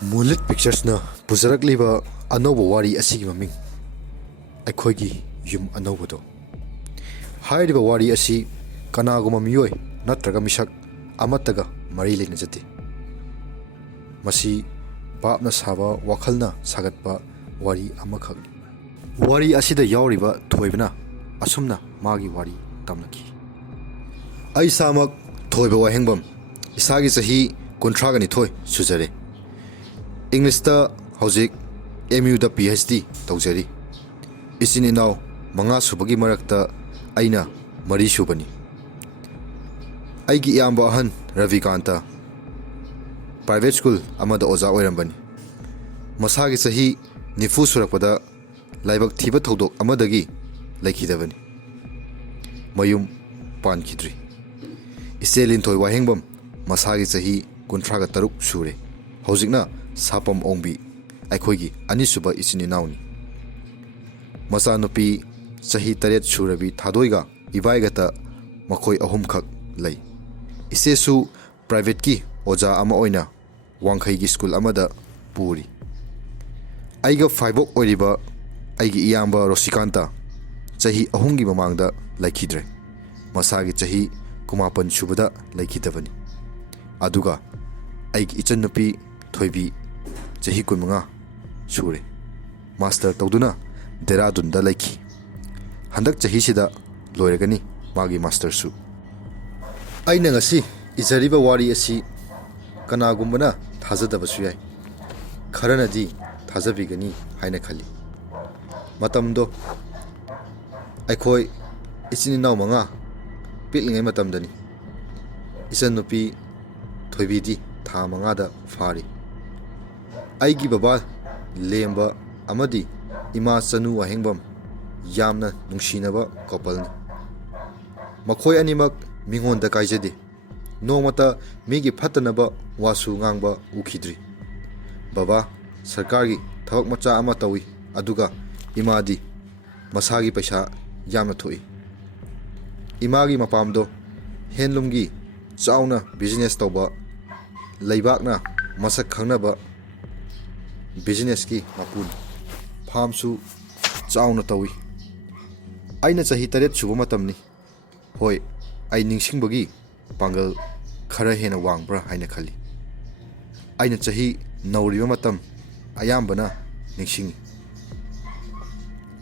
Moonlit Picturesna puzarakliba anova wari asigi maming aikoigi yum anobado hairiba wari asi kanaguma miyoi natraga misak amataga mari leinajate masi papna saba wakhalna sagatpa wari amakhak wari asida yauriba thoibna asumna magi wari tamnaki ai samak thoiba wahengbam isagi sahi kontraga ni thoi sujare English ta hauzik MU da PhD tawjari isini naw manga subagi marakta aina mari subani aigi yamba ahan Ravikanta private school amada oza oirambani masagi sahi nifu surakpada laibak thiba thodok amadagi laikhidabani mayum pankhidri iselin thoi wahengbam masagi sahi kuntraga taruk sure hauzikna sapam ongbi aikoigi anisuba isini nauni masanupi sahi taret surabi thadoiga ibaigata makoi ahum khak lei isesu private ki oja ama oina wangkhaigi school amada puri aiga faibok oiriba aigi iyamba Rosikanta sahi ahumgi mamangda laikhidre masagi sahi kumapan subada laikhidabani aduga aigi ichannupi thoibi Jahi kunmanga sure master tawduna Dehradun da laiki handak jahi sida loiragani magi master su aina ngasi izariba wari asi kanagumbana thajadabasu yai kharanadi thajabigani haina khali matamdo aikhoi isini naw manga pilingai matamdani isannupi thoibidi tha manga da fari aigi baba lemba amadi ima chanu wahengbam yamna nungsinaba couple ni makhoi animak mingonda kaijade nomata migi phatanaba wasu ngangba ukhidri baba sarkargi thawak macha ama tawi aduga imadi masagi paisa yamna thoi imagi mapamdo handloomgi chauna business tawba leibakna masak khangnaba business ki mapun farm su chauna tawi aina chahi taret suba matamni hoi ai ningsingbagi pangal khara hena wangbra haina khali aina chahi nauriba matam ayambana ningsingi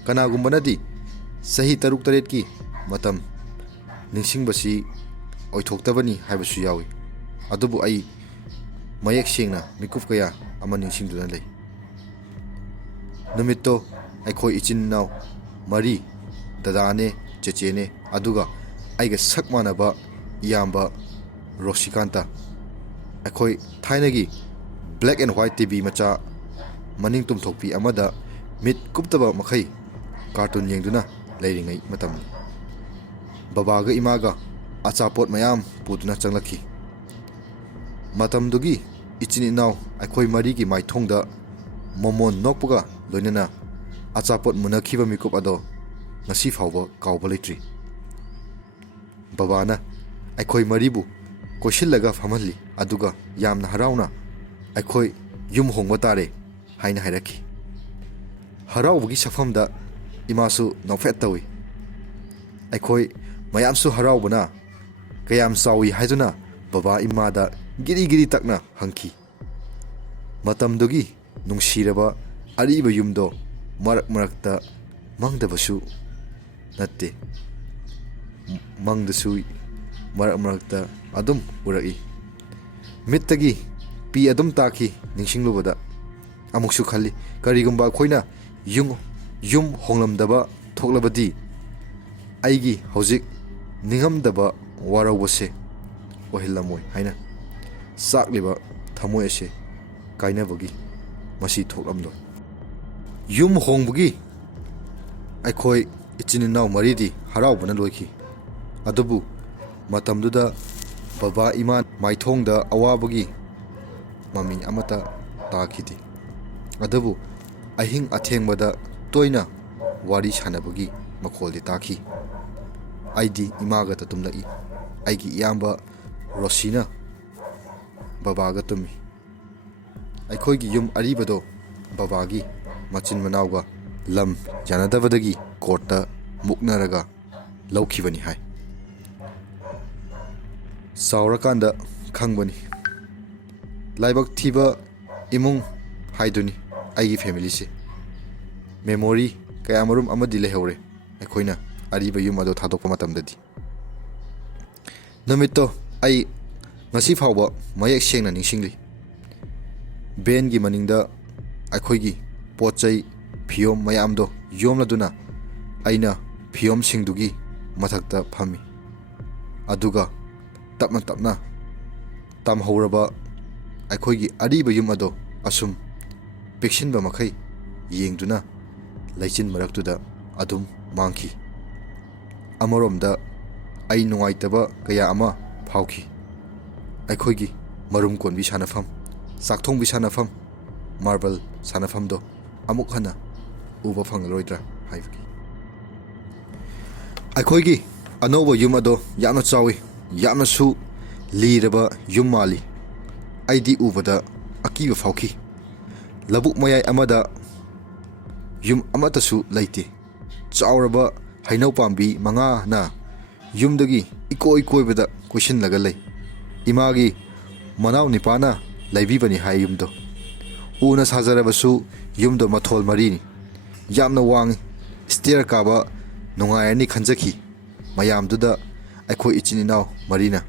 kanagumbana sahi taruk taret ki matam ningsingbasi oithoktabani haibasu yawi adubu ai mayak sengna mikuf kaya ama ningsingduna lei Numito aikhoi ichin naw mari dadane chechene aduga aiga sakmanaba iyamba Rosikanta aikhoi thainagi black and white TV macha maning tumthokpi amada mit kuptaba makhai cartoon yengduna leiringai matam babaga imaga achapot mayam puduna changlakhi matamdugi ichini naw aikhoi mari gi maithongda momon nokpuga loinana achapot munakhiba mikup ado ngasi fawba kawba leitri babana aikhoi maribu koisillaga famhalli aduga yamna harauna aikhoi yum hongba tare haina hairakhi harawbugi safamda imasu nofet tawi aikhoi mayamsu harawbana kayam sawi haiduna baba imada giri giri takna hangki matamdugi nungsiraba ariba yumdo marak marakta mangdabasu natte mangdasu marak marakta adum uraki mittagi pi adum taki ningsinglubada amuksu khali karigumba khoina yum honglamdaba thoklabadi aigi hojik ningamdaba warawbase ohilamoi haina sakliba thamoi ase kainabagi masi thoklamdo yum hongbugi aikhoi ichini naw maridi harawbana loikhi adubu matamduda baba iman maithongda awabagi mami amata takhidi adubu ahing athengbada toina wari sanabagi makholdi takhi aidi imaga tatumlai aigi iyamba Rosina babaga tumi ꯑꯩꯈꯣꯏꯒꯤ ꯌꯨꯝ ꯑꯔꯤꯕꯗꯣ ꯕꯕꯥꯒꯤ ꯃꯆꯤꯟ ꯃꯅꯥꯎꯒ ꯂꯝ ꯌꯥꯅꯗꯕꯗꯒꯤ ꯀꯣꯔꯠꯇ ꯃꯨꯛꯅꯔꯒ ꯂꯧꯈꯤꯕꯅꯤ ꯍꯥꯏ꯫ ꯆꯥꯎꯔꯀꯥꯟꯗ ꯈꯪꯕꯅꯤ ꯂꯥꯏꯕꯛ ꯊꯤꯕ ꯏꯃꯨꯡ ꯍꯥꯏꯗꯨꯅꯤ ꯑꯩꯒꯤ ꯐꯦꯃꯤꯂꯤꯁꯦ꯫ ꯃꯦꯃꯣꯔꯤ ꯀꯌꯥꯃꯔꯨꯝ ꯑꯃꯗꯤ ꯂꯩꯍꯧꯔꯦ ꯑꯩꯈꯣꯏꯅ ꯑꯔꯤꯕ ꯌꯨꯝ ꯑꯗꯣ ꯊꯥꯗꯣꯛꯄ ꯃꯇꯝꯗꯗꯤ꯫ ꯅꯨꯃꯤꯠꯇꯣ ꯑꯩ ꯉꯁꯤ ꯐꯥꯎꯕ ꯃꯌꯦꯛ ꯁꯦꯡꯅ ꯅꯤꯡꯁꯤꯡꯂꯤ꯫ ꯚꯦꯟꯒꯤ ꯃꯅꯤꯡꯗ ꯑꯩꯈꯣꯏꯒꯤ ꯄꯣꯠ ꯆꯩ ꯐꯤꯌꯣꯝ ꯃꯌꯥꯝꯗꯣ ꯌꯣꯝꯂꯗꯨꯅ ꯑꯩꯅ ꯐꯤꯌꯣꯝꯁꯤꯡꯗꯨꯒꯤ ꯃꯊꯛꯇ ꯐꯝꯃꯤ꯫ ꯑꯗꯨꯒ ꯇꯞꯅ ꯇꯞꯅ ꯇꯝꯍꯧꯔꯕ ꯑꯩꯈꯣꯏꯒꯤ ꯑꯔꯤꯕ ꯌꯨꯝ ꯑꯗꯣ ꯑꯁꯨꯝ ꯄꯤꯛꯁꯤꯟꯕ ꯃꯈꯩ ꯌꯦꯡꯗꯨꯅ ꯂꯩꯆꯤꯟ ꯃꯔꯛꯇꯨꯗ ꯑꯗꯨꯝ ꯃꯥꯡꯈꯤ꯫ ꯑꯃꯔꯣꯝꯗ ꯑꯩ ꯅꯨꯡꯉꯥꯏꯇꯕ ꯀꯌꯥ ꯑꯃ ꯐꯥꯎꯈꯤ꯫ ꯑꯩꯈꯣꯏꯒꯤ ꯃꯔꯨꯝ ꯀꯣꯟꯕꯤ ꯁꯥꯟꯅꯐꯝ, ꯆꯥꯛꯊꯣꯡꯕꯤ ꯁꯥꯟꯅꯐꯝ, ꯃꯥꯔꯕꯜ ꯁꯥꯟꯅꯐꯝꯗꯣ ꯑꯃꯨꯛ ꯍꯟꯅ ꯎꯕ ꯐꯪꯂꯔꯣꯏꯗ꯭ꯔꯥ ꯍꯥꯏꯕꯒꯤ꯫ ꯑꯩꯈꯣꯏꯒꯤ ꯑꯅꯧꯕ ꯌꯨꯝ ꯑꯗꯣ ꯌꯥꯝꯅ ꯆꯥꯎꯏ, ꯌꯥꯝꯅꯁꯨ ꯂꯤꯔꯕ ꯌꯨꯝ ꯃꯥꯜꯂꯤ꯫ ꯑꯩꯗꯤ ꯎꯕꯗ ꯑꯀꯤꯕ ꯐꯥꯎꯈꯤ꯫ ꯂꯧꯕꯨꯛ ꯃꯌꯥꯏ ꯑꯃꯗ ꯌꯨꯝ ꯑꯃꯠꯇꯁꯨ ꯂꯩꯇꯦ꯫ ꯆꯥꯎꯔꯕ ꯍꯩꯅꯧ ꯄꯥꯝꯕꯤ 5ꯅ ꯌꯨꯝꯗꯒꯤ ꯏꯀꯣꯏ ꯀꯣꯏꯕꯗ ꯀꯣꯏꯁꯤꯜꯂꯒ ꯂꯩ꯫ ꯏꯃꯥꯒꯤ ꯃꯅꯥꯎ ꯅꯤꯄꯥꯅ ꯂꯩꯕꯤꯕꯅꯤ ꯍꯥꯏ ꯌꯨꯝꯗꯣ꯫ ꯎꯅ ꯁꯥꯖꯔꯕꯁꯨ ꯌꯨꯝꯗꯣ ꯃꯊꯣꯜ 4ꯅꯤ꯫ ꯌꯥꯝꯅ ꯋꯥꯡꯏ꯫ ꯁ꯭ꯇꯦꯌꯔ ꯀꯥꯕ ꯅꯨꯡꯉꯥꯏꯔꯅꯤ ꯈꯟꯖꯈꯤ ꯃꯌꯥꯝꯗꯨꯗ ꯑꯩꯈꯣꯏ ꯏꯆꯤꯟ ꯏꯅꯥꯎ 4ꯅ꯫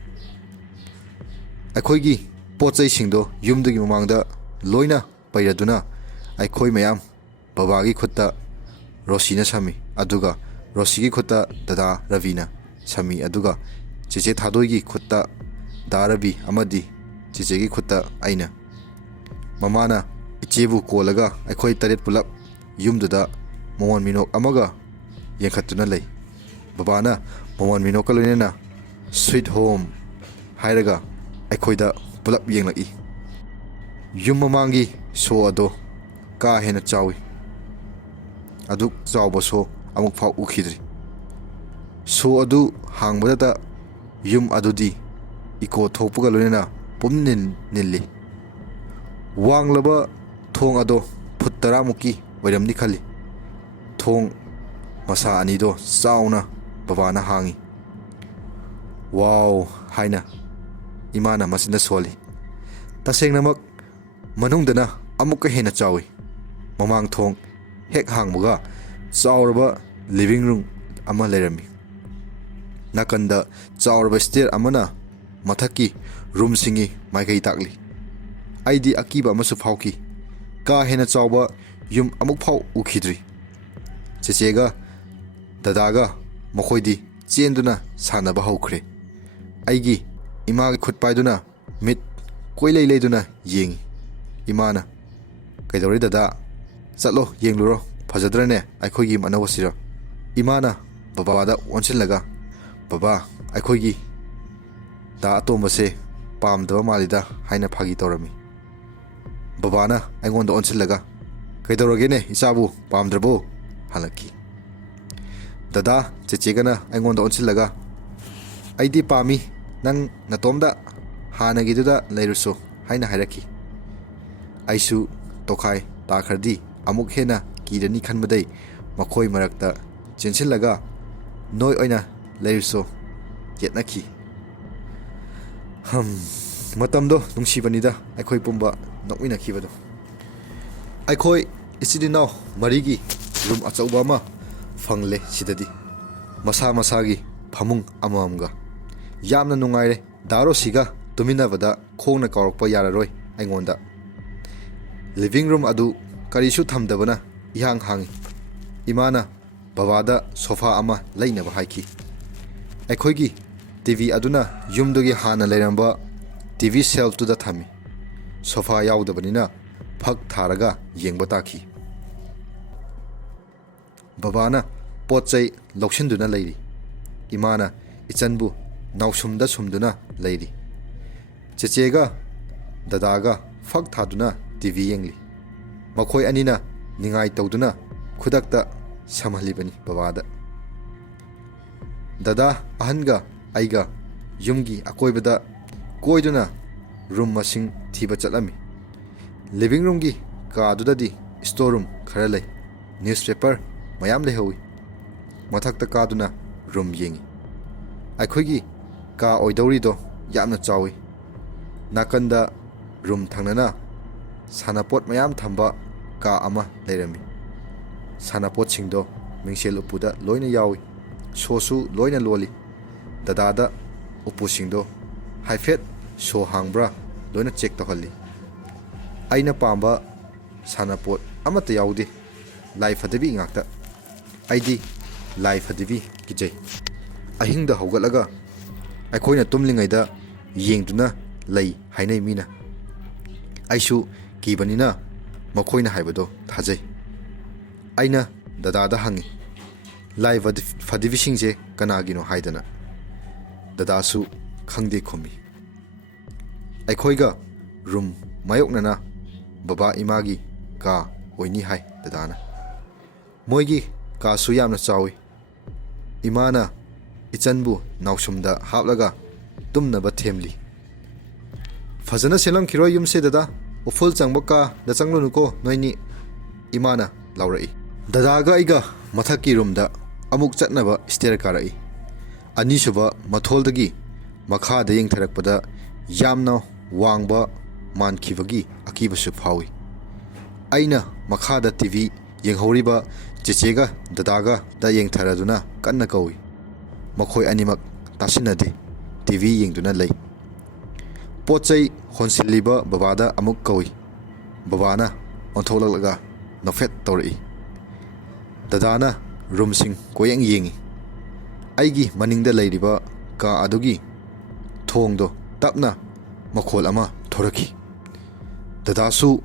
ꯑꯩꯈꯣꯏꯒꯤ ꯄꯣꯠ ꯆꯩꯁꯤꯡꯗꯣ ꯌꯨꯝꯗꯨꯒꯤ ꯃꯃꯥꯡꯗ ꯂꯣꯏꯅ ꯄꯩꯔꯗꯨꯅ ꯑꯩꯈꯣꯏ ꯃꯌꯥꯝ ꯕꯕꯥꯒꯤ ꯈꯨꯠꯇ ꯔꯣꯁꯤꯅ ꯁꯝꯃꯤ, ꯑꯗꯨꯒ ꯔꯣꯁꯤꯒꯤ ꯈꯨꯠꯇ ꯗꯗꯥ ꯔꯕꯤꯅ ꯁꯝꯃꯤ, ꯑꯗꯨꯒ ꯆꯦꯆꯦ ꯊꯥꯗꯣꯏꯒꯤ ꯈꯨꯠꯇ ꯗꯥ ꯔꯕꯤ ꯑꯃꯗꯤ ꯆꯦꯆꯦꯒꯤ ꯈꯨꯠꯇ ꯑꯩꯅ꯫ ꯃꯃꯥꯅ ꯏꯆꯦꯕꯨ ꯀꯣꯜꯂꯒ ꯑꯩꯈꯣꯏ 8 ꯄꯨꯂꯞ ꯌꯨꯝꯗꯨꯗ ꯃꯣꯃꯣꯟ ꯃꯤꯅꯣꯛ ꯑꯃꯒ ꯌꯦꯡꯈꯠꯇꯨꯅ ꯂꯩ꯫ ꯕꯕꯥꯅ ꯃꯣꯃꯣꯟ ꯃꯤꯅꯣꯛꯀ ꯂꯣꯏꯅꯅ ꯁ꯭ꯋꯤꯠ ꯍꯣꯝ ꯍꯥꯏꯔꯒ ꯑꯩꯈꯣꯏꯗ ꯄꯨꯂꯞ ꯌꯦꯡꯂꯛꯏ꯫ ꯌꯨꯝ ꯃꯃꯥꯡꯒꯤ ꯁꯣ ꯑꯗꯣ ꯀꯥ ꯍꯦꯟꯅ ꯆꯥꯎꯏ꯫ ꯑꯗꯨꯛ ꯆꯥꯎꯕ ꯁꯣ ꯑꯃꯨꯛꯐꯥꯎ ꯎꯈꯤꯗ꯭ꯔꯤ꯫ ꯁꯣ ꯑꯗꯨ ꯍꯥꯡꯕꯗꯇ ꯌꯨꯝ ꯑꯗꯨꯗꯤ ꯏꯀꯣ ꯊꯣꯛꯄꯒ ꯂꯣꯏꯅꯅ ꯄꯨꯝꯅꯤꯜ ꯅꯤꯜꯂꯤ꯫ ꯋꯥꯡꯂꯕ ꯊꯣꯡ ꯑꯗꯣ ꯐꯨꯠ 10ꯃꯨꯛꯀꯤ ꯑꯣꯏꯔꯝꯅꯤ ꯈꯜꯂꯤ꯫ ꯊꯣꯡ ꯃꯁꯥ 2ꯗꯣ ꯆꯥꯎꯅ ꯕꯕꯥꯅ ꯍꯥꯡꯏ꯫ ꯋꯥꯎ ꯍꯥꯏꯅ ꯏꯃꯥꯅ ꯃꯆꯤꯟꯗ ꯁꯣꯜꯂꯤ꯫ ꯇꯁꯦꯡꯅꯃꯛ ꯃꯅꯨꯡꯗꯅ ꯑꯃꯨꯛꯀ ꯍꯦꯟꯅ ꯆꯥꯎꯏ꯫ ꯃꯃꯥꯡ ꯊꯣꯡ ꯍꯦꯛ ꯍꯥꯡꯕꯒ ꯆꯥꯎꯔꯕ ꯂꯤꯚꯤꯡ ꯔꯨꯝ ꯑꯃ ꯂꯩꯔꯝꯃꯤ꯫ ꯅꯥꯀꯟꯗ ꯆꯥꯎꯔꯕ ꯁ꯭ꯇꯦꯌꯔ ꯑꯃꯅ ꯃꯊꯛꯀꯤ ꯔꯨꯝꯁꯤꯡꯒꯤ ꯃꯥꯏꯀꯩ ꯇꯥꯛꯂꯤ꯫ ꯑꯩꯗꯤ ꯑꯀꯤꯕ ꯑꯃꯁꯨ ꯐꯥꯎꯈꯤ꯫ ꯀꯥ ꯍꯦꯟꯅ ꯆꯥꯎꯕ ꯌꯨꯝ ꯑꯃꯨꯛꯐꯥꯎ ꯎꯈꯤꯗ꯭ꯔꯤ꯫ ꯆꯦꯆꯦꯒ ꯗꯗꯥꯒ ꯃꯈꯣꯏꯗꯤ ꯆꯦꯟꯗꯨꯅ ꯁꯥꯟꯅꯕ ꯍꯧꯈ꯭ꯔꯦ꯫ ꯑꯩꯒꯤ ꯏꯃꯥꯒꯤ ꯈꯨꯠ ꯄꯥꯏꯗꯨꯅ ꯃꯤꯠ ꯀꯣꯏꯂꯩ ꯂꯩꯗꯨꯅ ꯌꯦꯡꯉꯤ꯫ ꯏꯃꯥꯅ, "ꯀꯩꯗꯧꯔꯦ ꯗꯗꯥ? ꯆꯠꯂꯣ ꯌꯦꯡꯂꯨꯔꯣ, ꯐꯖꯗ꯭ꯔꯅꯦ ꯑꯩꯈꯣꯏꯒꯤ ꯌꯨꯝ ꯑꯅꯧꯕꯁꯤꯔꯣ?" ꯏꯃꯥꯅ ꯕꯕꯥꯗ ꯑꯣꯟꯁꯤꯜꯂꯒ, "ꯕꯕꯥ, ꯑꯩꯈꯣꯏꯒꯤ ꯗꯥ ꯑꯇꯣꯝꯕꯁꯦ ꯄꯥꯝꯗꯕ ꯃꯥꯜꯂꯤꯗ" ꯍꯥꯏꯅ ꯐꯥꯒꯤ ꯇꯧꯔꯝꯃꯤ꯫ ꯕꯕꯥꯅ ꯑꯩꯉꯣꯟꯗ ꯑꯣꯟꯁꯤꯜꯂꯒ, "ꯀꯩꯗꯧꯔꯒꯦꯅꯦ ꯏꯆꯥꯕꯨ ꯄꯥꯝꯗ꯭ꯔꯕꯣ?" ꯍꯪꯂꯛꯈꯤ꯫ ꯗꯗꯥ ꯆꯦꯆꯦꯒꯅ ꯑꯩꯉꯣꯟꯗ ꯑꯣꯟꯁꯤꯜꯂꯒ, "ꯑꯩꯗꯤ ꯄꯥꯝꯃꯤ, ꯅꯪ ꯅꯇꯣꯝꯗ ꯍꯥꯟꯅꯒꯤꯗꯨꯗ ꯂꯩꯔꯨꯆꯣ" ꯍꯥꯏꯅ ꯍꯥꯏꯔꯛꯈꯤ꯫ ꯑꯩꯁꯨ ꯇꯣꯈꯥꯏ ꯇꯥꯈ꯭ꯔꯗꯤ ꯑꯃꯨꯛ ꯍꯦꯟꯅ ꯀꯤꯔꯅꯤ ꯈꯟꯕꯗꯩ ꯃꯈꯣꯏ ꯃꯔꯛꯇ ꯆꯦꯟꯁꯤꯜꯂꯒ "ꯅꯣꯏ ꯑꯣꯏꯅ ꯂꯩꯔꯨꯆꯣ" ꯌꯦꯠꯅꯈꯤ꯫ ꯃꯇꯝꯗꯣ ꯅꯨꯡꯁꯤꯕꯅꯤꯗ, ꯑꯩꯈꯣꯏ ꯄꯨꯝꯕ ꯅꯣꯛꯃꯤꯟꯅꯈꯤꯕꯗꯣ꯫ ꯑꯩꯈꯣꯏ ꯏꯆꯤꯟ ꯏꯅꯥꯎ 4ꯒꯤ ꯔꯨꯝ ꯑꯆꯧꯕ ꯑꯃ ꯐꯪꯂꯦ ꯁꯤꯗꯗꯤ, ꯃꯁꯥ ꯃꯁꯥꯒꯤ ꯐꯃꯨꯡ ꯑꯃꯃꯝꯒ꯫ ꯌꯥꯝꯅ ꯅꯨꯡꯉꯥꯏꯔꯦ꯫ ꯗꯥ ꯔꯣꯁꯤꯒ ꯇꯨꯃꯤꯟꯅꯕꯗ ꯈꯣꯡꯅ ꯀꯥꯎꯔꯛꯄ ꯌꯥꯔꯔꯣꯏ ꯑꯩꯉꯣꯟꯗ꯫ ꯂꯤꯚꯤꯡ ꯔꯨꯝ ꯑꯗꯨ ꯀꯔꯤꯁꯨ ꯊꯝꯗꯕꯅ ꯏꯍꯥꯡ ꯍꯥꯡꯏ꯫ ꯏꯃꯥꯅ ꯕꯕꯥꯗ ꯁꯣꯐꯥ ꯑꯃ ꯂꯩꯅꯕ ꯍꯥꯏꯈꯤ꯫ ꯑꯩꯈꯣꯏꯒꯤ ꯇꯤꯚꯤ ꯑꯗꯨꯅ ꯌꯨꯝꯗꯨꯒꯤ ꯍꯥꯟꯅ ꯂꯩꯔꯝꯕ ꯇꯤꯚꯤ ꯁꯦꯜꯐꯇꯨꯗ ꯊꯝꯃꯤ꯫ ꯁꯣꯐꯥ ꯌꯥꯎꯗꯕꯅꯤꯅ ꯐꯛ ꯊꯥꯔꯒ ꯌꯦꯡꯕ ꯇꯥꯈꯤ꯫ ꯕꯕꯥꯅ ꯄꯣꯠ ꯆꯩ ꯂꯧꯁꯤꯟꯗꯨꯅ ꯂꯩꯔꯤ꯫ ꯏꯃꯥꯅ ꯏꯆꯟꯕꯨ ꯅꯥꯎꯁꯨꯝꯗ ꯁꯨꯝꯗꯨꯅ ꯂꯩꯔꯤ꯫ ꯆꯦꯆꯦꯒ ꯗꯗꯥꯒ ꯐꯛ ꯊꯥꯗꯨꯅ ꯇꯤꯚꯤ ꯌꯦꯡꯂꯤ꯫ ꯃꯈꯣꯏ ꯑꯅꯤꯅ ꯅꯤꯡꯉꯥꯏ ꯇꯧꯗꯨꯅ ꯈꯨꯗꯛꯇ ꯁꯝꯍꯜꯂꯤꯕꯅꯤ ꯕꯕꯥꯗ꯫ ꯗꯗꯥ ꯑꯍꯟꯒ ꯑꯩꯒ ꯌꯨꯝꯒꯤ ꯑꯀꯣꯏꯕꯗ ꯀꯣꯏꯗꯨꯅ ꯔꯨꯝ ꯃꯁꯤꯡ ꯊꯤꯕ ꯆꯠꯂꯝꯃꯤ꯫ ꯂꯤꯕꯤꯡ ꯔꯨꯝꯒꯤ ꯀꯥꯗꯨꯗꯗꯤ ꯁ꯭ꯇꯣꯔ ꯔꯨꯝ ꯈꯔ ꯂꯩ, ꯅ꯭ꯌꯨꯁꯄꯦꯄꯔ ꯃꯌꯥꯝ ꯂꯩꯍꯧꯏ꯫ ꯃꯊꯛꯇ ꯀꯥꯗꯨꯅ ꯔꯨꯝ ꯌꯦꯡꯉꯤ꯫ ꯑꯩꯈꯣꯏꯒꯤ ꯀꯥ ꯑꯣꯏꯗꯧꯔꯤꯗꯣ ꯌꯥꯝꯅ ꯆꯥꯎꯏ꯫ ꯅꯥꯀꯟꯗ ꯔꯨꯝ ꯊꯪꯅꯅ ꯁꯥꯟꯅꯄꯣꯠ ꯃꯌꯥꯝ ꯊꯝꯕ ꯀꯥ ꯑꯃ ꯂꯩꯔꯝꯃꯤ꯫ ꯁꯥꯟꯅꯄꯣꯠꯁꯤꯡꯗꯣ ꯃꯤꯡꯁꯦꯜ ꯎꯄꯨꯗ ꯂꯣꯏꯅ ꯌꯥꯎꯏ, ꯁꯣꯁꯨ ꯂꯣꯏꯅ ꯂꯣꯜꯂꯤ꯫ ꯗꯗꯥꯗ ꯎꯄꯨꯁꯤꯡꯗꯣ ꯍꯥꯏꯐꯦꯠ ꯁꯣ ꯍꯥꯡꯕ꯭ꯔꯥ ꯂꯣꯏꯅ ꯆꯦꯛ ꯇꯧꯍꯜꯂꯤ꯫ ꯑꯩꯅ ꯄꯥꯝꯕ ꯁꯥꯟꯅꯄꯣꯠ ꯑꯃꯠꯇ ꯌꯥꯎꯗꯦ, ꯂꯥꯏ ꯐꯗꯤꯕꯤ ꯉꯥꯛꯇ꯫ ꯑꯩꯗꯤ ꯂꯥꯏ ꯐꯗꯤꯕꯤ ꯀꯤꯖꯩ꯫ ꯑꯍꯤꯡꯗ ꯍꯧꯒꯠꯂꯒ ꯑꯩꯈꯣꯏꯅ ꯇꯨꯝꯂꯤꯉꯩꯗ ꯌꯦꯡꯗꯨꯅ ꯂꯩ ꯍꯥꯏꯅꯩ ꯃꯤꯅ꯫ ꯑꯩꯁꯨ ꯀꯤꯕꯅꯤꯅ ꯃꯈꯣꯏꯅ ꯍꯥꯏꯕꯗꯣ ꯊꯥꯖꯩ꯫ ꯑꯩꯅ ꯗꯗꯥꯗ ꯍꯪꯉꯤ, ꯂꯥꯏ ꯐꯗꯤꯕꯤꯁꯤꯡꯁꯦ ꯀꯅꯥꯒꯤꯅꯣ ꯍꯥꯏꯗꯅ꯫ ꯗꯗꯥꯁꯨ ꯈꯪꯗꯦ ꯈꯨꯝꯃꯤ꯫ ꯑꯩꯈꯣꯏꯒ ꯔꯨꯝ ꯃꯥꯌꯣꯛꯅꯅ ꯕꯕꯥ ꯏꯃꯥꯒꯤ ꯀꯥ ꯑꯣꯏꯅꯤ ꯍꯥꯏ ꯗꯗꯥꯅ꯫ ꯃꯣꯏꯒꯤ ꯀꯥꯁꯨ ꯌꯥꯝꯅ ꯆꯥꯎꯏ꯫ ꯏꯃꯥꯅ ꯏꯆꯟꯕꯨ ꯅꯥꯎꯁꯨꯝꯗ ꯍꯥꯞꯂꯒ ꯇꯨꯝꯅꯕ ꯊꯦꯝꯂꯤ꯫ ꯐꯖꯅ ꯁꯦꯝꯂꯝꯈꯤꯔꯣꯏ ꯌꯨꯝꯁꯦ ꯗꯗꯥ, ꯎꯐꯨꯜ ꯆꯪꯕ ꯀꯥꯗ ꯆꯪꯂꯨꯅꯨꯀꯣ ꯅꯣꯏꯅꯤ, ꯏꯃꯥꯅ ꯂꯥꯎꯔꯛꯏ꯫ ꯗꯗꯥꯒ ꯑꯩꯒ ꯃꯊꯛꯀꯤ ꯔꯨꯝꯗ ꯑꯃꯨꯛ ꯆꯠꯅꯕ ꯁ꯭ꯇꯦꯌꯔ ꯀꯥꯔꯛꯏ꯫ ꯑꯅꯤꯁꯨꯕ ꯃꯊꯣꯜꯗꯒꯤ ꯃꯈꯥꯗ ꯌꯦꯡꯊꯔꯛꯄꯗ ꯌꯥꯝꯅ ꯋꯥꯡꯕ ꯃꯥꯟꯈꯤꯕꯒꯤ ꯑꯀꯤꯕꯁꯨ ꯐꯥꯎꯏ꯫ ꯑꯩꯅ ꯃꯈꯥꯗ ꯇꯤꯚꯤ ꯌꯦꯡꯍꯧꯔꯤꯕ ꯆꯦꯆꯦꯒ ꯗꯗꯥꯒ ꯗ ꯌꯦꯡꯊꯔꯗꯨꯅ ꯀꯟꯅ ꯀꯧꯏ꯫ ꯃꯈꯣꯏ ꯑꯅꯤꯃꯛ ꯇꯥꯁꯤꯟꯅꯗꯦ, ꯇꯤꯚꯤ ꯌꯦꯡꯗꯨꯅ ꯂꯩ꯫ ꯄꯣꯠ ꯆꯩ ꯍꯣꯟꯁꯤꯜꯂꯤꯕ ꯕꯕꯥꯗ ꯑꯃꯨꯛ ꯀꯧꯏ꯫ ꯕꯕꯥꯅ ꯑꯣꯟꯊꯣꯛꯂꯛꯂꯒ ꯅꯣꯛꯐꯦꯠ ꯇꯧꯔꯛꯏ꯫ ꯗꯗꯥꯅ ꯔꯨꯝꯁꯤꯡ ꯀꯣꯏꯌꯦꯡ ꯌꯦꯡꯉꯤ꯫ ꯑꯩꯒꯤ ꯃꯅꯤꯡꯗ ꯂꯩꯔꯤꯕ ꯀꯥ ꯑꯗꯨꯒꯤ ꯊꯣꯡꯗꯣ ꯇꯞꯅ ꯃꯈꯣꯜ ꯑꯃ ꯊꯣꯔꯛꯈꯤ꯫ ꯗꯗꯥꯁꯨ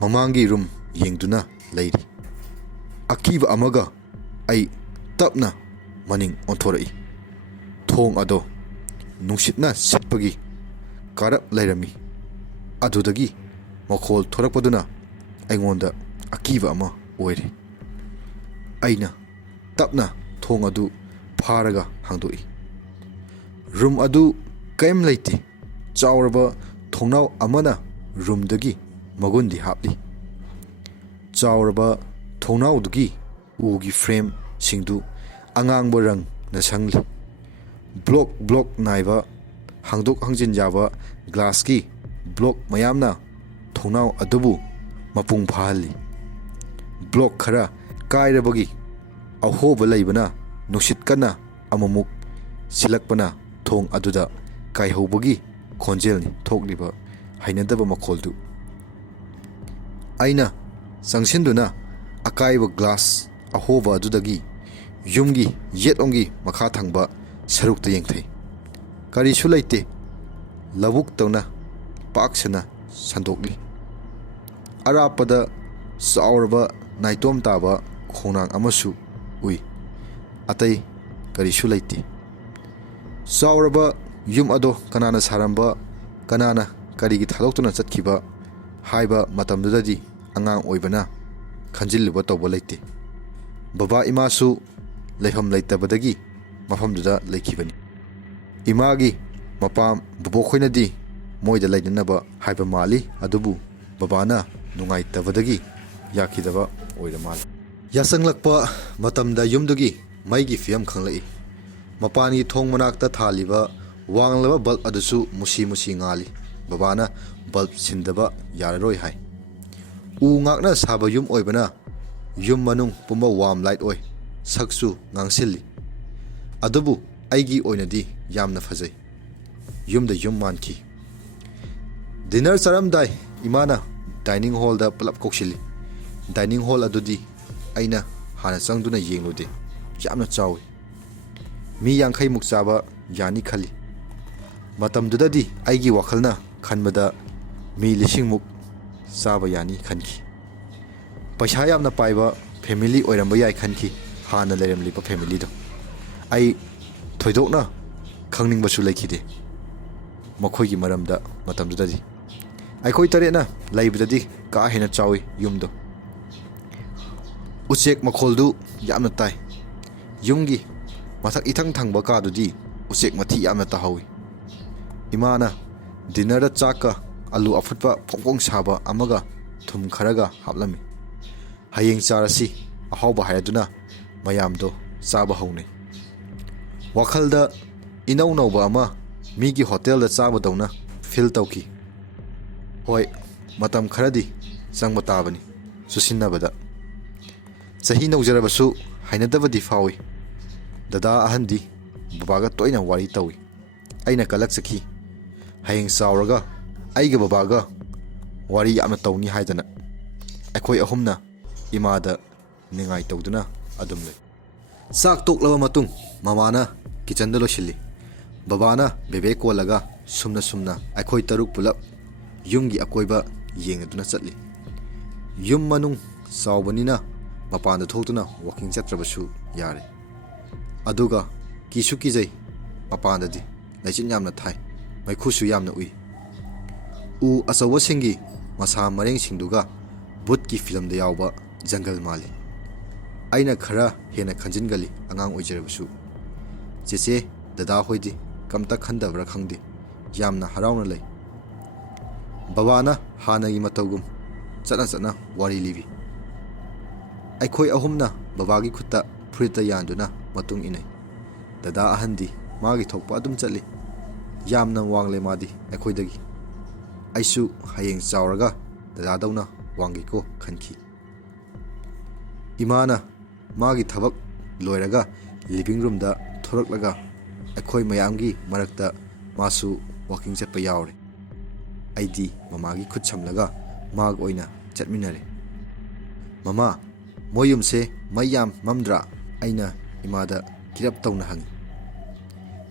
ꯃꯃꯥꯡꯒꯤ ꯔꯨꯝ ꯌꯦꯡꯗꯨꯅ ꯂꯩꯔꯤ꯫ ꯑꯀꯤꯕ ꯑꯃꯒ ꯑꯩ ꯇꯞꯅ ꯃꯅꯤꯡ ꯑꯣꯟꯊꯣꯔꯛꯏ꯫ ꯊꯣꯡ ꯑꯗꯣ ꯅꯨꯡꯁꯤꯠꯅ ꯁꯤꯠꯄꯒꯤ ꯀꯥꯔꯛ ꯂꯩꯔꯝꯃꯤ꯫ ꯑꯗꯨꯗꯒꯤ ꯃꯈꯣꯜ ꯊꯣꯔꯛꯄꯗꯨꯅ ꯑꯩꯉꯣꯟꯗ ꯑꯀꯤꯕ ꯑꯃ ꯑꯣꯏꯔꯦ꯫ ꯑꯩꯅ ꯇꯞꯅ ꯊꯣꯡ ꯑꯗꯨ ꯐꯥꯔꯒ ꯍꯥꯡꯗꯣꯛꯏ꯫ ꯔꯨꯝ ꯑꯗꯨ ꯀꯩꯝ ꯂꯩꯇꯦ꯫ ꯆꯥꯎꯔꯕ ꯊꯣꯡꯅꯥꯎ ꯑꯃꯅ ꯔꯨꯝꯗꯒꯤ ꯃꯒꯨꯟꯗꯤ ꯍꯥꯞꯂꯤ꯫ ꯆꯥꯎꯔꯕ ꯊꯣꯡꯅꯥꯎꯗꯨꯒꯤ ꯎꯒꯤ ꯐ꯭ꯔꯦꯝꯁꯤꯡꯗꯨ ꯑꯉꯥꯡꯕ ꯔꯪꯅ ꯁꯪꯂꯤ꯫ ꯕ꯭ꯂꯣꯛ ꯕ꯭ꯂꯣꯛ ꯅꯥꯏꯕ ꯍꯥꯡꯗꯣꯛ ꯍꯥꯡꯖꯤꯟ ꯌꯥꯕ ꯒ꯭ꯂꯥꯁꯀꯤ ꯕ꯭ꯂꯣꯛ ꯃꯌꯥꯝꯅ ꯊꯣꯡꯅꯥꯎ ꯑꯗꯨꯕꯨ ꯃꯄꯨꯡ ꯐꯥꯍꯜꯂꯤ꯫ ꯕ꯭ꯂꯣꯛ ꯈꯔ ꯀꯥꯏꯔꯕꯒꯤ ꯑꯍꯣꯕ ꯂꯩꯕꯅ ꯅꯨꯡꯁꯤꯠ ꯀꯟꯅ ꯑꯃꯨꯛꯃꯨꯛ ꯁꯤꯜꯂꯛꯄꯅ ꯊꯣꯡ ꯑꯗꯨꯗ ꯀꯥꯏꯍꯧꯕꯒꯤ ꯈꯣꯟꯖꯦꯜꯅꯤ ꯊꯣꯛꯂꯤꯕ ꯍꯩꯅꯗꯕ ꯃꯈꯣꯜꯗꯨ꯫ ꯑꯩꯅ ꯆꯪꯁꯤꯟꯗꯨꯅ ꯑꯀꯥꯏꯕ ꯒ꯭ꯂꯥꯁ ꯑꯍꯣꯕ ꯑꯗꯨꯗꯒꯤ ꯌꯨꯝꯒꯤ ꯌꯦꯠꯂꯣꯝꯒꯤ ꯃꯈꯥ ꯊꯪꯕ ꯁꯔꯨꯛꯇ ꯌꯦꯡꯊꯩ꯫ ꯀꯔꯤꯁꯨ ꯂꯩꯇꯦ꯫ ꯂꯧꯕꯨꯛꯇꯧꯅ ꯄꯥꯛ ꯁꯟꯅ ꯁꯟꯗꯣꯛꯂꯤ꯫ ꯑꯔꯥꯞꯄꯗ ꯆꯥꯎꯔꯕ ꯅꯥꯏꯇꯣꯝ ꯇꯥꯕ ꯈꯣꯡꯅꯥꯡ ꯑꯃꯁꯨ ꯎꯏ꯫ ꯑꯇꯩ ꯀꯔꯤꯁꯨ ꯂꯩꯇꯦ꯫ ꯆꯥꯎꯔꯕ ꯌꯨꯝ ꯑꯗꯣ ꯀꯅꯥꯅ ꯁꯥꯔꯝꯕ, ꯀꯅꯥꯅ ꯀꯔꯤꯒꯤ ꯊꯥꯗꯣꯛꯇꯨꯅ ꯆꯠꯈꯤꯕ ꯍꯥꯏꯕ ꯃꯇꯝꯗꯨꯗꯗꯤ ꯑꯉꯥꯡ ꯑꯣꯏꯕꯅ ꯈꯟꯖꯤꯜꯂꯨꯕ ꯇꯧꯕ ꯂꯩꯇꯦ꯫ ꯕꯕꯥ ꯏꯃꯥꯁꯨ ꯂꯩꯐꯝ ꯂꯩꯇꯕꯗꯒꯤ ꯃꯐꯝꯗꯨꯗ ꯂꯩꯈꯤꯕꯅꯤ꯫ ꯏꯃꯥꯒꯤ ꯃꯄꯥꯝ ꯕꯨꯕꯣꯛꯈꯣꯏꯅꯗꯤ ꯃꯣꯏꯗ ꯂꯩꯅꯅꯕ ꯍꯥꯏꯕ ꯃꯥꯜꯂꯤ, ꯑꯗꯨꯕꯨ ꯕꯕꯥꯅ ꯅꯨꯡꯉꯥꯏꯇꯕꯗꯒꯤ ꯌꯥꯈꯤꯗꯕ ꯑꯣꯏꯔ ꯃꯥꯜꯂꯤ꯫ ꯌꯥꯆꯪꯂꯛꯄ ꯃꯇꯝꯗ ꯌꯨꯝꯗꯨꯒꯤ ꯃꯩꯒꯤ ꯐꯤꯕꯝ ꯈꯪꯂꯛꯏ꯫ ꯃꯄꯥꯟꯒꯤ ꯊꯣꯡ ꯃꯅꯥꯛꯇ ꯊꯥꯜꯂꯤꯕ ꯋꯥꯡꯂꯕ ꯕꯜꯕ ꯑꯗꯨꯁꯨ ꯃꯨꯁꯤ ꯃꯨꯁꯤ ꯉꯥꯜꯂꯤ꯫ ꯕꯕꯥꯅ ꯕꯜꯕ ꯁꯤꯟꯗꯕ ꯌꯥꯔꯔꯣꯏ ꯍꯥꯏ꯫ ꯎ ꯉꯥꯛꯅ ꯁꯥꯕ ꯌꯨꯝ ꯑꯣꯏꯕꯅ ꯌꯨꯝ ꯃꯅꯨꯡ ꯄꯨꯝꯕ ꯋꯥꯝ ꯂꯥꯏꯠ ꯑꯣꯏ, ꯁꯛꯁꯨ ꯉꯥꯡꯁꯤꯜꯂꯤ꯫ ꯑꯗꯨꯕꯨ ꯑꯩꯒꯤ ꯑꯣꯏꯅꯗꯤ ꯌꯥꯝꯅ ꯐꯖꯩ꯫ ꯌꯨꯝꯗ ꯌꯨꯝ ꯃꯥꯟꯈꯤ꯫ ꯗꯤꯅꯔ ꯆꯥꯔꯝꯗꯥꯏ ꯏꯃꯥꯅ ꯗꯥꯏꯅꯤꯡ ꯍꯣꯜꯗ ꯄꯨꯂꯞ ꯀꯧꯁꯤꯜꯂꯤ꯫ ꯗꯥꯏꯅꯤꯡ ꯍꯣꯜ ꯑꯗꯨꯗꯤ ꯑꯩꯅ ꯍꯥꯟꯅ ꯆꯪꯗꯨꯅ ꯌꯦꯡꯂꯨꯗꯦ꯫ ꯌꯥꯝꯅ ꯆꯥꯎꯏ꯫ ꯃꯤ 50ꯃꯨꯛ ꯆꯥꯕ ꯌꯥꯅꯤ ꯈꯜꯂꯤ꯫ ꯃꯇꯝꯗꯨꯗꯗꯤ ꯑꯩꯒꯤ ꯋꯥꯈꯜꯅ ꯈꯟꯕꯗ ꯃꯤ 1000ꯃꯨꯛ ꯆꯥꯕ ꯌꯥꯅꯤ ꯈꯟꯈꯤ꯫ ꯄꯩꯁꯥ ꯌꯥꯝꯅ ꯄꯥꯏꯕ ꯐꯦꯃꯤꯂꯤ ꯑꯣꯏꯔꯝꯕ ꯌꯥꯏ ꯈꯟꯈꯤ ꯍꯥꯟꯅ ꯂꯩꯔꯝꯂꯤꯕ ꯐꯦꯃꯤꯂꯤꯗꯣ꯫ ꯑꯩ ꯊꯣꯏꯗꯣꯛꯅ ꯈꯪꯅꯤꯡꯕꯁꯨ ꯂꯩꯈꯤꯗꯦ ꯃꯈꯣꯏꯒꯤ ꯃꯔꯝꯗ ꯃꯇꯝꯗꯨꯗꯗꯤ꯫ ꯑꯩꯈꯣꯏ 7ꯅ ꯂꯩꯕꯗꯗꯤ ꯀꯥ ꯍꯦꯟꯅ ꯆꯥꯎꯏ ꯌꯨꯝꯗꯣ꯫ ꯎꯆꯦꯛ ꯃꯈꯣꯜꯗꯨ ꯌꯥꯝꯅ ꯇꯥꯏ꯫ ꯌꯨꯝꯒꯤ ꯃꯊꯛ ꯏꯊꯪ ꯊꯪꯕ ꯀꯥꯗꯨꯗꯤ ꯎꯆꯦꯛ ꯃꯊꯤ ꯌꯥꯝꯅ ꯇꯥꯍꯧꯏ꯫ ꯏꯃꯥꯅ ꯗꯤꯅꯔꯗ ꯆꯥꯛꯀ ꯑꯂꯨ ꯑꯐꯨꯠꯄ ꯐꯣꯡ ꯐꯣꯡ ꯁꯥꯕ ꯑꯃꯒ ꯊꯨꯝ ꯈꯔꯒ ꯍꯥꯞꯂꯝꯃꯤ꯫ ꯍꯌꯦꯡ ꯆꯥꯔꯁꯤ ꯑꯍꯥꯎꯕ ꯍꯥꯏꯔꯗꯨꯅ ꯃꯌꯥꯝꯗꯣ ꯆꯥꯕ ꯍꯧꯅꯩ꯫ ꯋꯥꯈꯜꯗ ꯏꯅꯧ ꯅꯧꯕ ꯑꯃ ꯃꯤꯒꯤ ꯍꯣꯇꯦꯜꯗ ꯆꯥꯕꯗꯧꯅ ꯐꯤꯜ ꯇꯧꯈꯤ꯫ ꯍꯣꯏ, ꯃꯇꯝ ꯈꯔꯗꯤ ꯆꯪꯕ ꯇꯥꯕꯅꯤ ꯆꯨꯁꯤꯟꯅꯕꯗ꯫ ꯆꯍꯤ ꯅꯧꯖꯔꯕꯁꯨ ꯍꯩꯅꯗꯕꯗꯤ ꯐꯥꯎꯏ꯫ ꯗꯗꯥ ꯑꯍꯟꯗꯤ ꯕꯕꯥꯒ ꯇꯣꯏꯅ ꯋꯥꯔꯤ ꯇꯧꯏ꯫ ꯑꯩꯅ ꯀꯜꯂꯛꯆꯈꯤ꯫ ꯍꯌꯦꯡ ꯆꯥꯎꯔꯒ ꯑꯩꯒ ꯕꯕꯥꯒ ꯋꯥꯔꯤ ꯌꯥꯝꯅ ꯇꯧꯅꯤ ꯍꯥꯏꯗꯅ꯫ ꯑꯩꯈꯣꯏ ꯑꯍꯨꯝꯅ ꯏꯃꯥꯗ ꯅꯤꯡꯉꯥꯏ ꯇꯧꯗꯨꯅ ꯑꯗꯨꯝ ꯂꯩ꯫ ꯆꯥꯛ ꯇꯣꯛꯂꯕ ꯃꯇꯨꯡ ꯃꯃꯥꯅ ꯀꯤꯆꯟꯗ ꯂꯣꯏꯁꯤꯜꯂꯤ꯫ ꯕꯕꯥꯅ ꯕꯦꯕꯦ ꯀꯣꯜꯂꯒ ꯁꯨꯝꯅ ꯁꯨꯝꯅ ꯑꯩꯈꯣꯏ ꯇꯔꯨꯛ ꯄꯨꯂꯞ ꯌꯨꯝꯒꯤ ꯑꯀꯣꯏꯕ ꯌꯦꯡꯉꯗꯨꯅ ꯆꯠꯂꯤ꯫ ꯌꯨꯝ ꯃꯅꯨꯡ ꯆꯥꯎꯕꯅꯤꯅ ꯃꯄꯥꯟꯗ ꯊꯣꯛꯇꯨꯅ ꯋꯥꯀꯤꯡ ꯆꯠꯇ꯭ꯔꯕꯁꯨ ꯌꯥꯔꯦ꯫ ꯑꯗꯨꯒ ꯀꯤꯁꯨ ꯀꯤꯖꯩ꯫ ꯃꯄꯥꯟꯗꯗꯤ ꯂꯩꯆꯤꯟ ꯌꯥꯝꯅ ꯊꯥꯏ, ꯃꯩꯈꯨꯁꯨ ꯌꯥꯝꯅ ꯎꯏ꯫ ꯎ ꯑꯆꯧꯕꯁꯤꯡꯒꯤ ꯃꯁꯥ ꯃꯔꯦꯡꯁꯤꯡꯗꯨꯒ ꯕꯨꯠꯀꯤ ꯐꯤꯂꯝꯗ ꯌꯥꯎꯕ ꯖꯪꯒꯜ ꯃꯥꯜꯂꯤ꯫ ꯑꯩꯅ ꯈꯔ ꯍꯦꯟꯅ ꯈꯟꯖꯤꯟꯒꯜꯂꯤ ꯑꯉꯥꯡ ꯑꯣꯏꯖꯔꯕꯁꯨ꯫ ꯆꯦꯆꯦ ꯗꯗꯥ ꯍꯣꯏꯗꯤ ꯀꯝꯇ ꯈꯟꯗꯕ꯭ꯔꯥ ꯈꯪꯗꯦ, ꯌꯥꯝꯅ ꯍꯔꯥꯎꯅ ꯂꯩ꯫ ꯕꯕꯥꯅ ꯍꯥꯟꯅꯒꯤ ꯃꯇꯧꯒꯨꯝ ꯆꯠꯅ ꯆꯠꯅ ꯋꯥꯔꯤ ꯂꯤꯕꯤ꯫ ꯑꯩꯈꯣꯏ ꯑꯍꯨꯝꯅ ꯕꯕꯥꯒꯤ ꯈꯨꯠꯇ ꯐꯨꯔꯤꯠꯇ ꯌꯥꯟꯗꯨꯅ ꯃꯇꯨꯡ ꯏꯟꯅꯩ꯫ ꯗꯗꯥ ꯑꯍꯟꯗꯤ ꯃꯥꯒꯤ ꯊꯣꯛꯄ ꯑꯗꯨꯝ ꯆꯠꯂꯤ꯫ ꯌꯥꯝꯅ ꯋꯥꯡꯂꯦ ꯃꯥꯗꯤ ꯑꯩꯈꯣꯏꯗꯒꯤ꯫ ꯑꯩꯁꯨ ꯍꯌꯦꯡ ꯆꯥꯎꯔꯒ ꯗꯗꯥꯗꯧꯅ ꯋꯥꯡꯒꯦꯀꯣ ꯈꯟꯈꯤ꯫ ꯏꯃꯥꯅ ꯃꯥꯒꯤ ꯊꯕꯛ ꯂꯣꯏꯔꯒ ꯂꯤꯚꯤꯡ ꯔꯨꯝꯗ ꯊꯣꯔꯛꯂꯒ ꯑꯩꯈꯣꯏ ꯃꯌꯥꯝꯒꯤ ꯃꯔꯛꯇ ꯃꯥꯁꯨ ꯋꯥꯀꯤꯡ ꯆꯠꯄ ꯌꯥꯎꯔꯦ꯫ ꯑꯩꯗꯤ ꯃꯃꯥꯒꯤ ꯈꯨꯠ ꯁꯝꯂꯒ ꯃꯥꯒ ꯑꯣꯏꯅ ꯆꯠꯃꯤꯟꯅꯔꯦ꯫ ꯃꯃꯥ, ꯃꯣꯏ ꯌꯨꯝꯁꯦ ꯃꯩ ꯌꯥꯝ ꯃꯝꯗ꯭ꯔꯥ? ꯑꯩꯅ ꯏꯃꯥꯗ ꯀꯤꯔꯞ ꯇꯧꯅ ꯍꯪꯉꯤ꯫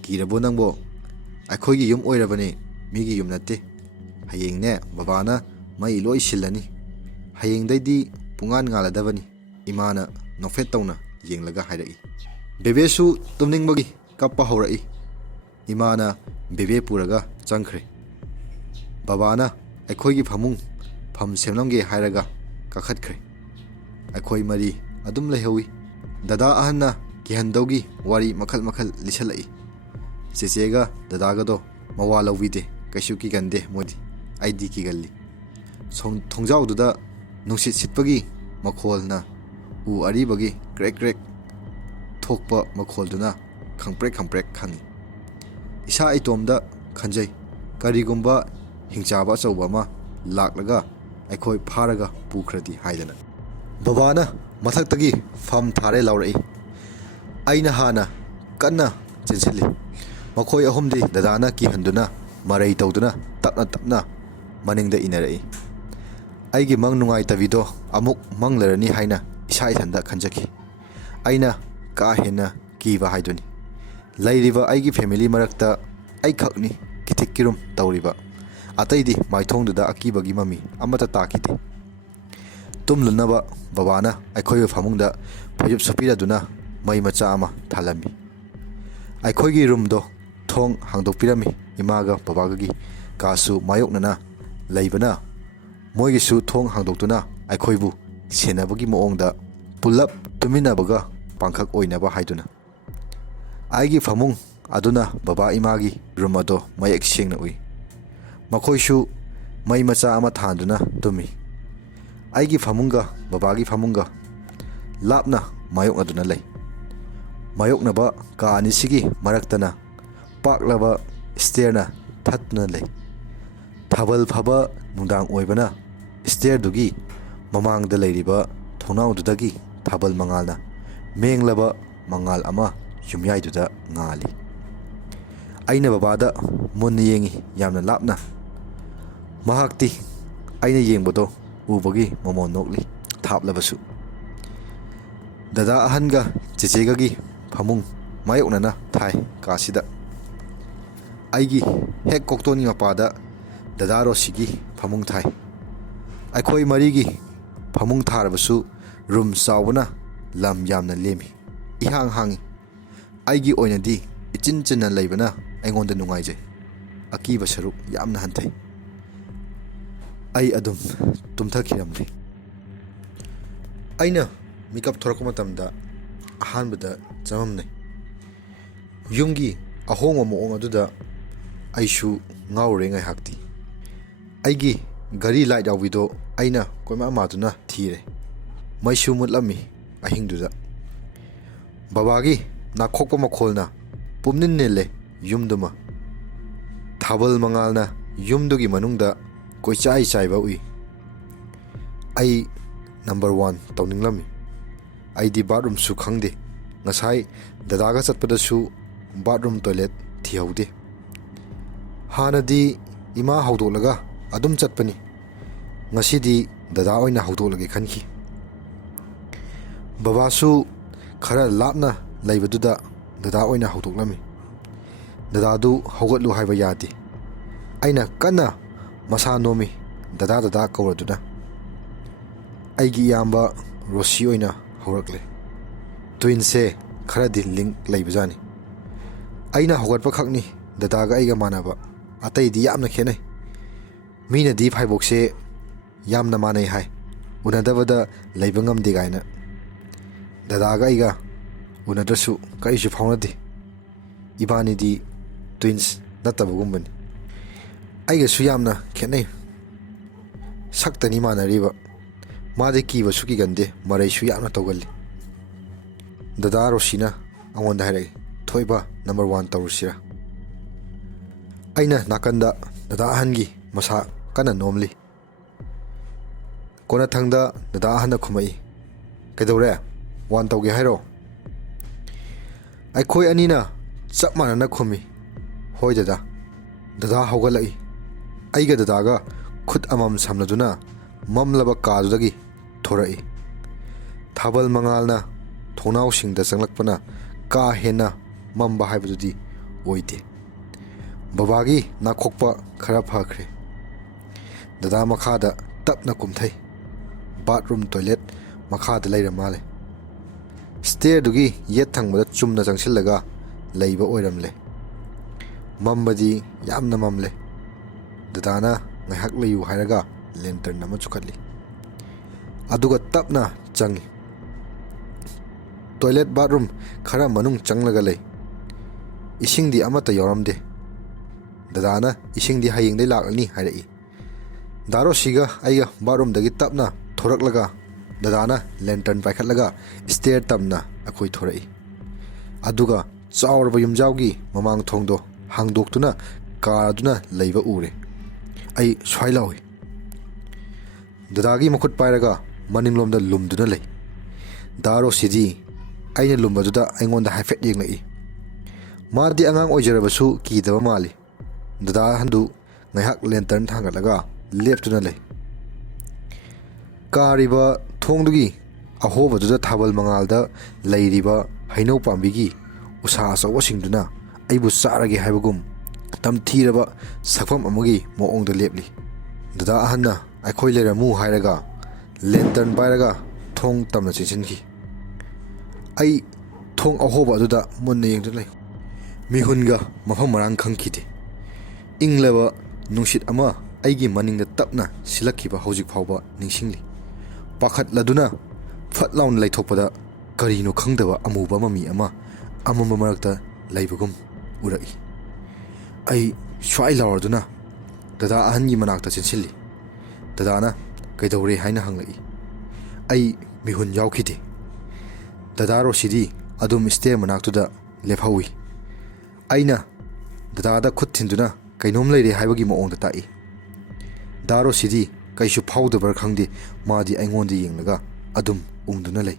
ꯀꯤꯔꯕꯣ ꯅꯪꯕꯣ? ꯑꯩꯈꯣꯏꯒꯤ ꯌꯨꯝ ꯑꯣꯏꯔꯕꯅꯦ, ꯃꯤꯒꯤ ꯌꯨꯝ ꯅꯠꯇꯦ꯫ ꯍꯌꯦꯡꯅꯦ ꯕꯕꯥꯅ ꯃꯩ ꯂꯣꯏ ꯁꯤꯜꯂꯅꯤ꯫ ꯍꯌꯦꯡꯗꯩꯗꯤ ꯄꯨꯡꯉꯥꯟ ꯉꯥꯜꯂꯗꯕꯅꯤ, ꯏꯃꯥꯅ ꯅꯣꯛꯐꯦꯠ ꯇꯧꯅ ꯌꯦꯡꯂꯒ ꯍꯥꯏꯔꯛꯏ꯫ ꯕꯦꯕꯦꯁꯨ ꯇꯨꯝꯅꯤꯡꯕꯒꯤ ꯀꯞꯄ ꯍꯧꯔꯛꯏ꯫ ꯏꯃꯥꯅ ꯕꯦꯕꯦ ꯄꯨꯔꯒ ꯆꯪꯈ꯭ꯔꯦ꯫ ꯕꯕꯥꯅ ꯑꯩꯈꯣꯏꯒꯤ ꯐꯃꯨꯡ ꯐꯝ ꯁꯦꯝꯂꯝꯒꯦ ꯍꯥꯏꯔꯒ ꯀꯥꯈꯠꯈ꯭ꯔꯦ꯫ ꯑꯩꯈꯣꯏ ꯃꯔꯤ ꯑꯗꯨꯝ ꯂꯩꯍꯧꯏ꯫ ꯗꯗꯥ ꯑꯍꯟꯅ ꯀꯤꯍꯟꯗꯧꯒꯤ ꯋꯥꯔꯤ ꯃꯈꯜ ꯃꯈꯜ ꯂꯤꯁꯜꯂꯛꯏ꯫ ꯆꯦꯆꯦꯒ ꯗꯗꯥꯒꯗꯣ ꯃꯋꯥ ꯂꯧꯕꯤꯗꯦ, ꯀꯩꯁꯨ ꯀꯤꯒꯟꯗꯦ ꯃꯣꯏꯗꯤ꯫ ꯑꯩꯗꯤ ꯀꯤꯒꯜꯂꯤ꯫ ꯊꯣꯡꯖꯥꯎꯗꯨꯗ ꯅꯨꯡꯁꯤꯠ ꯁꯤꯠꯄꯒꯤ ꯃꯈꯣꯜꯅ ꯎ ꯑꯔꯤꯕꯒꯤ ꯀ꯭ꯔꯦꯛ ꯀ꯭ꯔꯦꯛ ꯊꯣꯛꯄ ꯃꯈꯣꯜꯗꯨꯅ ꯈꯪꯄ꯭ꯔꯦꯛ ꯈꯪꯄ꯭ꯔꯦꯛ ꯈꯪꯉꯤ꯫ ꯏꯁꯥ ꯏꯇꯣꯝꯗ ꯈꯟꯖꯩ, ꯀꯔꯤꯒꯨꯝꯕ ꯍꯤꯡꯆꯥꯕ ꯑꯆꯧꯕ ꯑꯃ ꯂꯥꯛꯂꯒ ꯑꯩꯈꯣꯏ ꯐꯥꯔꯒ ꯄꯨꯈ꯭ꯔꯗꯤ ꯍꯥꯏꯗꯅ꯫ ꯕꯕꯥꯅ ꯃꯊꯛꯇꯒꯤ ꯐꯝ ꯊꯥꯔꯦ ꯂꯥꯎꯔꯛꯏ꯫ ꯑꯩꯅ ꯍꯥꯟꯅ ꯀꯟꯅ ꯆꯦꯟꯁꯤꯜꯂꯤ꯫ ꯃꯈꯣꯏ ꯑꯍꯨꯝꯗꯤ ꯗꯗꯥꯅ ꯀꯤꯍꯟꯗꯨꯅ ꯃꯔꯩ ꯇꯧꯗꯨꯅ ꯇꯞꯅ ꯇꯞꯅ ꯃꯅꯤꯡꯗ ꯏꯟꯅꯔꯛꯏ꯫ ꯑꯩꯒꯤ ꯃꯪ ꯅꯨꯡꯉꯥꯏꯇꯕꯤꯗꯣ ꯑꯃꯨꯛ ꯃꯪꯂꯔꯅꯤ ꯍꯥꯏꯅ ꯏꯁꯥ ꯏꯊꯟꯗ ꯈꯟꯖꯈꯤ꯫ ꯑꯩꯅ ꯀꯥ ꯍꯦꯟꯅ ꯀꯤꯕ ꯍꯥꯏꯗꯨꯅꯤ꯫ ꯂꯩꯔꯤꯕ ꯑꯩꯒꯤ ꯐꯦꯃꯤꯂꯤ ꯃꯔꯛꯇ ꯑꯩꯈꯛꯅꯤ ꯀꯤꯊꯤꯛ ꯀꯤꯔꯨꯝ ꯇꯧꯔꯤꯕ꯫ ꯑꯇꯩꯗꯤ ꯃꯥꯏꯊꯣꯡꯗꯨꯗ ꯑꯀꯤꯕꯒꯤ ꯃꯃꯤ ꯑꯃꯠꯇ ꯇꯥꯈꯤꯗꯦ꯫ ꯇꯨꯝꯂꯨꯅꯕ ꯕꯕꯥꯅ ꯑꯩꯈꯣꯏꯕꯨ ꯐꯃꯨꯡꯗ ꯐꯩꯖꯨꯞ ꯁꯨꯞꯄꯤꯔꯗꯨꯅ ꯃꯩ ꯃꯆꯥ ꯑꯃ ꯊꯥꯜꯂꯝꯃꯤ꯫ ꯑꯩꯈꯣꯏꯒꯤ ꯔꯨꯝꯗꯣ ꯊꯣꯡ ꯍꯥꯡꯗꯣꯛꯄꯤꯔꯝꯃꯤ꯫ ꯏꯃꯥꯒ ꯕꯕꯥꯒꯒꯤ ꯀꯥꯁꯨ ꯃꯥꯌꯣꯛꯅꯅ ꯂꯩꯕꯅ ꯃꯣꯏꯒꯤꯁꯨ ꯊꯣꯡ ꯍꯥꯡꯗꯣꯛꯇꯨꯅ ꯑꯩꯈꯣꯏꯕꯨ ꯁꯦꯟꯅꯕꯒꯤ ꯃꯑꯣꯡꯗ ꯄꯨꯜꯂꯞ ꯇꯨꯃꯤꯟꯅꯕꯒ ꯄꯥꯡꯈꯛ ꯑꯣꯏꯅꯕ ꯍꯥꯏꯗꯨꯅ꯫ ꯑꯩꯒꯤ ꯐꯃꯨꯡ ꯑꯗꯨꯅ ꯕꯕꯥ ꯏꯃꯥꯒꯤ ꯔꯨꯝ ꯑꯗꯣ ꯃꯌꯦꯛ ꯁꯦꯡꯅ ꯎꯏ꯫ ꯃꯈꯣꯏꯁꯨ ꯃꯩ ꯃꯆꯥ ꯑꯃ ꯊꯥꯟꯗꯨꯅ ꯇꯨꯝꯃꯤ꯫ ꯑꯩꯒꯤ ꯐꯃꯨꯡꯒ ꯕꯕꯥꯒꯤ ꯐꯃꯨꯡꯒ ꯂꯥꯞꯅ ꯃꯥꯌꯣꯛꯅꯗꯨꯅ ꯂꯩ꯫ ꯃꯥꯌꯣꯛꯅꯕ ꯀꯥ ꯑꯅꯤꯁꯤꯒꯤ ꯃꯔꯛꯇꯅ ꯄꯥꯛꯂꯕ ꯁ꯭ꯇꯦꯌꯔꯅ ꯊꯠꯇꯨꯅ ꯂꯩ꯫ ꯊꯥꯕꯜ ꯐꯥꯕ ꯅꯨꯡꯗꯥꯡ ꯑꯣꯏꯕꯅ ꯁ꯭ꯇꯦꯌꯔꯗꯨꯒꯤ ꯃꯃꯥꯡꯗ ꯂꯩꯔꯤꯕ ꯊꯣꯡꯅꯥꯎꯗꯨꯗꯒꯤ ꯊꯥꯕꯜ ꯃꯉꯥꯜꯅ ꯃꯦꯡꯂꯕ ꯃꯉꯥꯜ ꯑꯃ ꯌꯨꯝꯌꯥꯏꯗꯨꯗ ꯉꯥꯜꯂꯤ꯫ ꯑꯩꯅ ꯕꯕꯥꯗ ꯃꯨꯟꯅ ꯌꯦꯡꯉꯤ, ꯌꯥꯝꯅ ꯂꯥꯞꯅ꯫ ꯃꯍꯥꯛꯇꯤ ꯑꯩꯅ ꯌꯦꯡꯕꯗꯣ ꯎꯕꯒꯤ ꯃꯃꯣꯟ ꯅꯣꯛꯂꯤ, ꯊꯥꯞꯂꯕꯁꯨ꯫ ꯗꯗꯥ ꯑꯍꯟꯒ ꯆꯦꯆꯦꯒꯒꯤ ꯐꯃꯨꯡ ꯃꯥꯌꯣꯛꯅꯅ ꯊꯥꯏ ꯀꯥꯁꯤꯗ꯫ ꯑꯩꯒꯤ ꯍꯦꯛ ꯀꯣꯛꯇꯣꯟꯒꯤ ꯃꯄꯥꯗ ꯗꯗꯥ ꯔꯣꯁꯤꯒꯤ ꯐꯃꯨꯡ ꯊꯥꯏ꯫ ꯑꯩꯈꯣꯏ ꯃꯔꯤꯒꯤ ꯐꯃꯨꯡ ꯊꯥꯔꯕꯁꯨ ꯔꯨꯝ ꯆꯥꯎꯕꯅ ꯂꯝ ꯌꯥꯝꯅ ꯂꯦꯝꯃꯤ, ꯏꯍꯥꯡ ꯍꯥꯡꯉꯤ꯫ ꯑꯩꯒꯤ ꯑꯣꯏꯅꯗꯤ ꯏꯆꯤꯟ ꯆꯤꯟꯅ ꯂꯩꯕꯅ ꯑꯩꯉꯣꯟꯗ ꯅꯨꯡꯉꯥꯏꯖꯩ, ꯑꯀꯤꯕ ꯁꯔꯨꯛ ꯌꯥꯝꯅ ꯍꯟꯊꯩ꯫ ꯑꯩ ꯑꯗꯨꯝ ꯇꯨꯝꯊꯈꯤꯔꯝꯂꯦ꯫ ꯑꯩꯅ ꯃꯤꯀꯞ ꯊꯣꯔꯛꯄ ꯃꯇꯝꯗ ꯑꯍꯥꯟꯕꯗ ꯆꯃꯝꯅꯩ꯫ ꯌꯨꯝꯒꯤ ꯑꯍꯣꯡꯕ ꯃꯑꯣꯡ ꯑꯗꯨꯗ ꯑꯩꯁꯨ ꯉꯥꯎꯔꯨꯔꯦ ꯉꯥꯏꯍꯥꯛꯇꯤ꯫ ꯑꯩꯒꯤ ꯒꯥꯔꯤ ꯂꯥꯏꯠ ꯌꯥꯎꯕꯤꯗꯣ ꯑꯩꯅ ꯀꯣꯏꯃꯥ ꯃꯥꯗꯨꯅ ꯊꯤꯔꯦ, ꯃꯩꯁꯨ ꯃꯨꯠꯂꯝꯃꯤ ꯑꯍꯤꯡꯗꯨꯗ꯫ ꯕꯕꯥꯒꯤ ꯅꯥꯈꯣꯛꯄ ꯃꯈꯣꯜꯅ ꯄꯨꯝꯅꯤꯟ ꯅꯤꯜꯂꯦ ꯌꯨꯝꯗꯨꯃ꯫ ꯊꯥꯕꯜ ꯃꯉꯥꯜꯅ ꯌꯨꯝꯗꯨꯒꯤ ꯃꯅꯨꯡꯗ ꯀꯣꯏꯆꯥꯏ ꯆꯥꯏꯕ ꯎꯏ꯫ ꯑꯩ ꯅꯝꯕꯔ 1 ꯇꯧꯅꯤꯡꯂꯝꯃꯤ꯫ ꯑꯩꯗꯤ ꯕꯥꯠꯔꯨꯝꯁꯨ ꯈꯪꯗꯦ, ꯉꯁꯥꯏ ꯗꯗꯥꯒ ꯆꯠꯄꯗꯁꯨ ꯕꯥꯠꯔꯨꯝ ꯇꯣꯏꯂꯦꯠ ꯊꯤꯍꯧꯗꯦ꯫ ꯍꯥꯟꯅꯗꯤ ꯏꯃꯥ ꯍꯧꯗꯣꯛꯂꯒ ꯑꯗꯨꯝ ꯆꯠꯄꯅꯤ, ꯉꯁꯤꯗꯤ ꯗꯗꯥ ꯑꯣꯏꯅ ꯍꯧꯗꯣꯛꯂꯒꯦ ꯈꯟꯈꯤ꯫ ꯕꯕꯥꯁꯨ ꯈꯔ ꯂꯥꯞꯅ ꯂꯩꯕꯗꯨꯗ ꯗꯗꯥ ꯑꯣꯏꯅ ꯍꯧꯗꯣꯛꯂꯝꯃꯤ꯫ ꯗꯗꯥꯗꯨ ꯍꯧꯒꯠꯂꯨ ꯍꯥꯏꯕ ꯌꯥꯗꯦ꯫ ꯑꯩꯅ ꯀꯟꯅ ꯃꯁꯥ ꯅꯣꯝꯃꯤ ꯗꯗꯥ ꯗꯗꯥ ꯀꯧꯔꯗꯨꯅ꯫ ꯑꯩꯒꯤ ꯏꯌꯥꯝꯕ ꯔꯣꯁꯤ ꯑꯣꯏꯅ ꯍꯧꯔꯛꯂꯦ꯫ ꯇ꯭ꯋꯤꯟꯁꯁꯦ ꯈꯔꯗꯤ ꯂꯤꯡꯛ ꯂꯩꯕꯖꯥꯠꯅꯤ꯫ ꯑꯩꯅ ꯍꯧꯒꯠꯄ ꯈꯛꯅꯤ ꯗꯗꯥꯒ ꯑꯩꯒ ꯃꯥꯟꯅꯕ, ꯑꯇꯩꯗꯤ ꯌꯥꯝꯅ ꯈꯦꯠꯅꯩ꯫ ꯃꯤꯅꯗꯤ ꯐꯥꯏꯕꯣꯛꯁꯦ ꯌꯥꯝꯅ ꯃꯥꯟꯅꯩ ꯍꯥꯏ, ꯎꯅꯗꯕꯗ ꯂꯩꯕ ꯉꯝꯗꯦ ꯀꯥꯏꯅ꯫ ꯗꯗꯥꯒ ꯑꯩꯒ ꯎꯅꯗ꯭ꯔꯁꯨ ꯀꯔꯤꯁꯨ ꯐꯥꯎꯅꯗꯦ꯫ ꯏꯕꯥꯅꯤꯗꯤ ꯇ꯭ꯋꯤꯟꯁ ꯅꯠꯇꯕꯒꯨꯝꯕꯅꯤ꯫ ꯑꯩꯒꯁꯨ ꯌꯥꯝꯅ ꯈꯦꯠꯅꯩ, ꯁꯛꯇꯅꯤ ꯃꯥꯟꯅꯔꯤꯕ꯫ ꯃꯥꯗꯤ ꯀꯤꯕꯁꯨ ꯀꯤꯒꯟꯗꯦ, ꯃꯔꯩꯁꯨ ꯌꯥꯝꯅ ꯇꯧꯒꯜꯂꯤ꯫ ꯗꯗꯥ ꯔꯣꯁꯤꯅ ꯑꯩꯉꯣꯟꯗ ꯍꯥꯏꯔꯛꯏ, ꯊꯣꯏꯕ ꯅꯝꯕꯔ 1 ꯇꯧꯔꯨꯁꯤꯔꯥ? ꯑꯩꯅ ꯅꯥꯀꯟꯗ ꯗꯗꯥ ꯑꯍꯟꯒꯤ ꯃꯁꯥ ꯀꯟꯅ ꯅꯣꯝꯂꯤ꯫ ꯀꯣꯟꯅꯊꯪꯗ ꯗꯗꯥ ꯑꯍꯟꯅ ꯈꯨꯝꯃꯛꯏ, ꯀꯩꯗꯧꯔꯦ, 1 ꯇꯧꯒꯦ ꯍꯥꯏꯔꯣ? ꯑꯩꯈꯣꯏ ꯑꯅꯤꯅ ꯆꯞ ꯃꯥꯟꯅꯅ ꯈꯨꯝꯃꯤ, ꯍꯣꯏ ꯗꯗꯥ꯫ ꯗꯗꯥ ꯍꯧꯒꯠꯂꯛꯏ꯫ ꯑꯩꯒ ꯗꯗꯥꯒ ꯈꯨꯠ ꯑꯃꯃꯝ ꯁꯝꯅꯗꯨꯅ ꯃꯝꯂꯕ ꯀꯥꯗꯨꯗꯒꯤ ꯊꯣꯔꯛꯏ꯫ ꯊꯥꯕꯜ ꯃꯉꯥꯜꯅ ꯊꯣꯡꯅꯥꯎꯁꯤꯡꯗ ꯆꯪꯂꯛꯄꯅ ꯀꯥ ꯍꯦꯟꯅ ꯃꯝꯕ ꯍꯥꯏꯕꯗꯨꯗꯤ ꯑꯣꯏꯗꯦ꯫ ꯕꯕꯥꯒꯤ ꯅꯥꯈꯣꯛꯄ ꯈꯔ ꯐꯈ꯭ꯔꯦ꯫ ꯗꯗꯥ ꯃꯈꯥꯗ ꯇꯞꯅ ꯀꯨꯝꯊꯩ꯫ ꯕꯥꯠꯔꯨꯝ ꯇꯣꯏꯂꯦꯠ ꯃꯈꯥꯗ ꯂꯩꯔ ꯃꯥꯜꯂꯦ꯫ ꯁ꯭ꯇꯦꯔꯗꯨꯒꯤ ꯌꯦꯠ ꯊꯪꯕꯗ ꯆꯨꯝꯅ ꯆꯪꯁꯤꯜꯂꯒ ꯂꯩꯕ ꯑꯣꯏꯔꯝꯂꯦ꯫ ꯃꯝꯕꯗꯤ ꯌꯥꯝꯅ ꯃꯝꯂꯦ꯫ ꯗꯗꯥꯅ ꯉꯥꯏꯍꯥꯛ ꯂꯩꯌꯨ ꯍꯥꯏꯔꯒ ꯂꯦꯟꯇꯔꯟ ꯑꯃ ꯆꯨꯈꯠꯂꯤ, ꯑꯗꯨꯒ ꯇꯞꯅ ꯆꯪꯉꯤ꯫ ꯇꯣꯏꯂꯦꯠ ꯕꯥꯠꯔꯨꯝ ꯈꯔ ꯃꯅꯨꯡ ꯆꯪꯂꯒ ꯂꯩ꯫ ꯏꯁꯤꯡꯗꯤ ꯑꯃꯠꯇ ꯌꯥꯎꯔꯝꯗꯦ꯫ ꯗꯗꯥꯅ ꯏꯁꯤꯡꯗꯤ ꯍꯌꯦꯡꯗꯩ ꯂꯥꯛꯂꯅꯤ ꯍꯥꯏꯔꯛꯏ꯫ ꯗꯥ ꯔꯣꯁꯤꯒ ꯑꯩꯒ ꯕꯥꯠꯔꯨꯝꯗꯒꯤ ꯇꯞꯅ ꯊꯣꯔꯛꯂꯒ ꯗꯗꯥꯅ ꯂꯦꯟꯇꯔꯟ ꯄꯥꯏꯈꯠꯂꯒ ꯁ꯭ꯇꯦꯔ ꯇꯝꯅ ꯑꯩꯈꯣꯏ ꯊꯣꯔꯛꯏ꯫ ꯑꯗꯨꯒ ꯆꯥꯎꯔꯕ ꯌꯨꯝꯖꯥꯎꯒꯤ ꯃꯃꯥꯡ ꯊꯣꯡꯗꯣ ꯍꯥꯡꯗꯣꯛꯇꯨꯅ ꯀꯥꯔꯗꯨꯅ ꯂꯩꯕ ꯎꯔꯦ꯫ ꯑꯩ ꯁ꯭ꯋꯥꯏ ꯂꯥꯎꯏ꯫ ꯗꯗꯥꯒꯤ ꯃꯈꯨꯠ ꯄꯥꯏꯔꯒ ꯃꯅꯤꯡꯂꯣꯝꯗ ꯂꯨꯝꯗꯨꯅ ꯂꯩ꯫ ꯗꯥ ꯔꯣꯁꯤꯗꯤ ꯑꯩꯅ ꯂꯨꯝꯕꯗꯨꯗ ꯑꯩꯉꯣꯟꯗ ꯍꯥꯏꯐꯦꯠ ꯌꯦꯡꯂꯛꯏ꯫ ꯃꯥꯗꯤ ꯑꯉꯥꯡ ꯑꯣꯏꯖꯔꯕꯁꯨ ꯀꯤꯗꯕ ꯃꯥꯜꯂꯤ꯫ ꯗꯗꯥ ꯑꯍꯟꯗꯨ ꯉꯥꯏꯍꯥꯛ ꯂꯦꯟꯇꯔꯟ ꯊꯥꯡꯒꯠꯂꯒ ꯂꯦꯞꯇꯨꯅ ꯂꯩ꯫ ꯀꯥꯔꯤꯕ ꯊꯣꯡꯗꯨꯒꯤ ꯑꯍꯣꯕꯗꯨꯗ ꯊꯥꯕꯜ ꯃꯉꯥꯜꯗ ꯂꯩꯔꯤꯕ ꯍꯩꯅꯧ ꯄꯥꯝꯕꯤꯒꯤ ꯎꯁꯥ ꯑꯆꯧꯕꯁꯤꯡꯗꯨꯅ ꯑꯩꯕꯨ ꯆꯥꯔꯒꯦ ꯍꯥꯏꯕꯒꯨꯝ ꯇꯝꯊꯤꯔꯕ ꯁꯛꯐꯝ ꯑꯃꯒꯤ ꯃꯑꯣꯡꯗ ꯂꯦꯞꯂꯤ꯫ ꯗꯗꯥ ꯑꯍꯟꯅ ꯑꯩꯈꯣꯏ ꯂꯩꯔꯝꯃꯨ ꯍꯥꯏꯔꯒ ꯂꯦꯟꯇꯔꯟ ꯄꯥꯏꯔꯒ ꯊꯣꯡ ꯇꯝꯅ ꯆꯪꯁꯤꯟꯈꯤ꯫ ꯑꯩ ꯊꯣꯡ ꯑꯍꯣꯕ ꯑꯗꯨꯗ ꯃꯨꯟꯅ ꯌꯦꯡꯗꯨꯅ ꯂꯩ꯫ ꯃꯤꯍꯨꯟꯒ ꯃꯐꯝ ꯃꯔꯥꯡ ꯈꯪꯈꯤꯗꯦ꯫ ꯏꯪꯂꯕ ꯅꯨꯡꯁꯤꯠ ꯑꯃ ꯑꯩꯒꯤ ꯃꯅꯤꯡꯗ ꯇꯞꯅ ꯁꯤꯜꯂꯛꯈꯤꯕ ꯍꯧꯖꯤꯛ ꯐꯥꯎꯕ ꯅꯤꯡꯁꯤꯡꯂꯤ꯫ ꯄꯥꯈꯠꯂꯗꯨꯅ ꯐꯠ ꯂꯥꯎꯅ ꯂꯩꯊꯣꯛꯄꯗ ꯀꯔꯤꯅꯣ ꯈꯪꯗꯕ ꯑꯃꯨꯕ ꯃꯃꯤ ꯑꯃ ꯑꯃꯝꯕ ꯃꯔꯛꯇ ꯂꯩꯕꯒꯨم ꯎꯔꯛꯏ꯫ ꯑꯩ ꯁ꯭ꯋꯥꯏ ꯂꯥꯎꯔꯗꯨꯅ ꯗꯗꯥ ꯑꯍꯟꯒꯤ ꯃꯅꯥꯛꯇ ꯆꯦꯟꯁꯤꯜꯂꯤ꯫ ꯗꯗꯥꯅ ꯀꯩꯗꯧꯔꯦ ꯍꯥꯏꯅ ꯍꯪꯂꯛꯏ꯫ ꯑꯩ ꯃꯤꯍꯨꯟ ꯌꯥꯎꯈꯤꯗꯦ꯫ ꯗꯗꯥ ꯔꯣꯁꯤꯗꯤ ꯑꯗꯨꯝ ꯁ꯭ꯇꯦꯔ ꯃꯅꯥꯛꯇꯨꯗ ꯂꯦꯞꯍꯧꯏ꯫ ꯑꯩꯅ ꯗꯗꯥꯗ ꯈꯨꯠ ꯊꯤꯟꯗꯨꯅ ꯀꯩꯅꯣꯝ ꯂꯩꯔꯦ ꯍꯥꯏꯕꯒꯤ ꯃꯑꯣꯡꯗ ꯇꯥꯛꯏ꯫ ꯗꯥ ꯔꯣꯁꯤꯗꯤ ꯀꯩꯁꯨ ꯐꯥꯎꯗꯕ꯭ꯔꯥ ꯈꯪꯗꯦ, ꯃꯥꯗꯤ ꯑꯩꯉꯣꯟꯗ ꯌꯦꯡꯂꯒ ꯑꯗꯨꯝ ꯎꯪꯗꯨꯅ ꯂꯩ꯫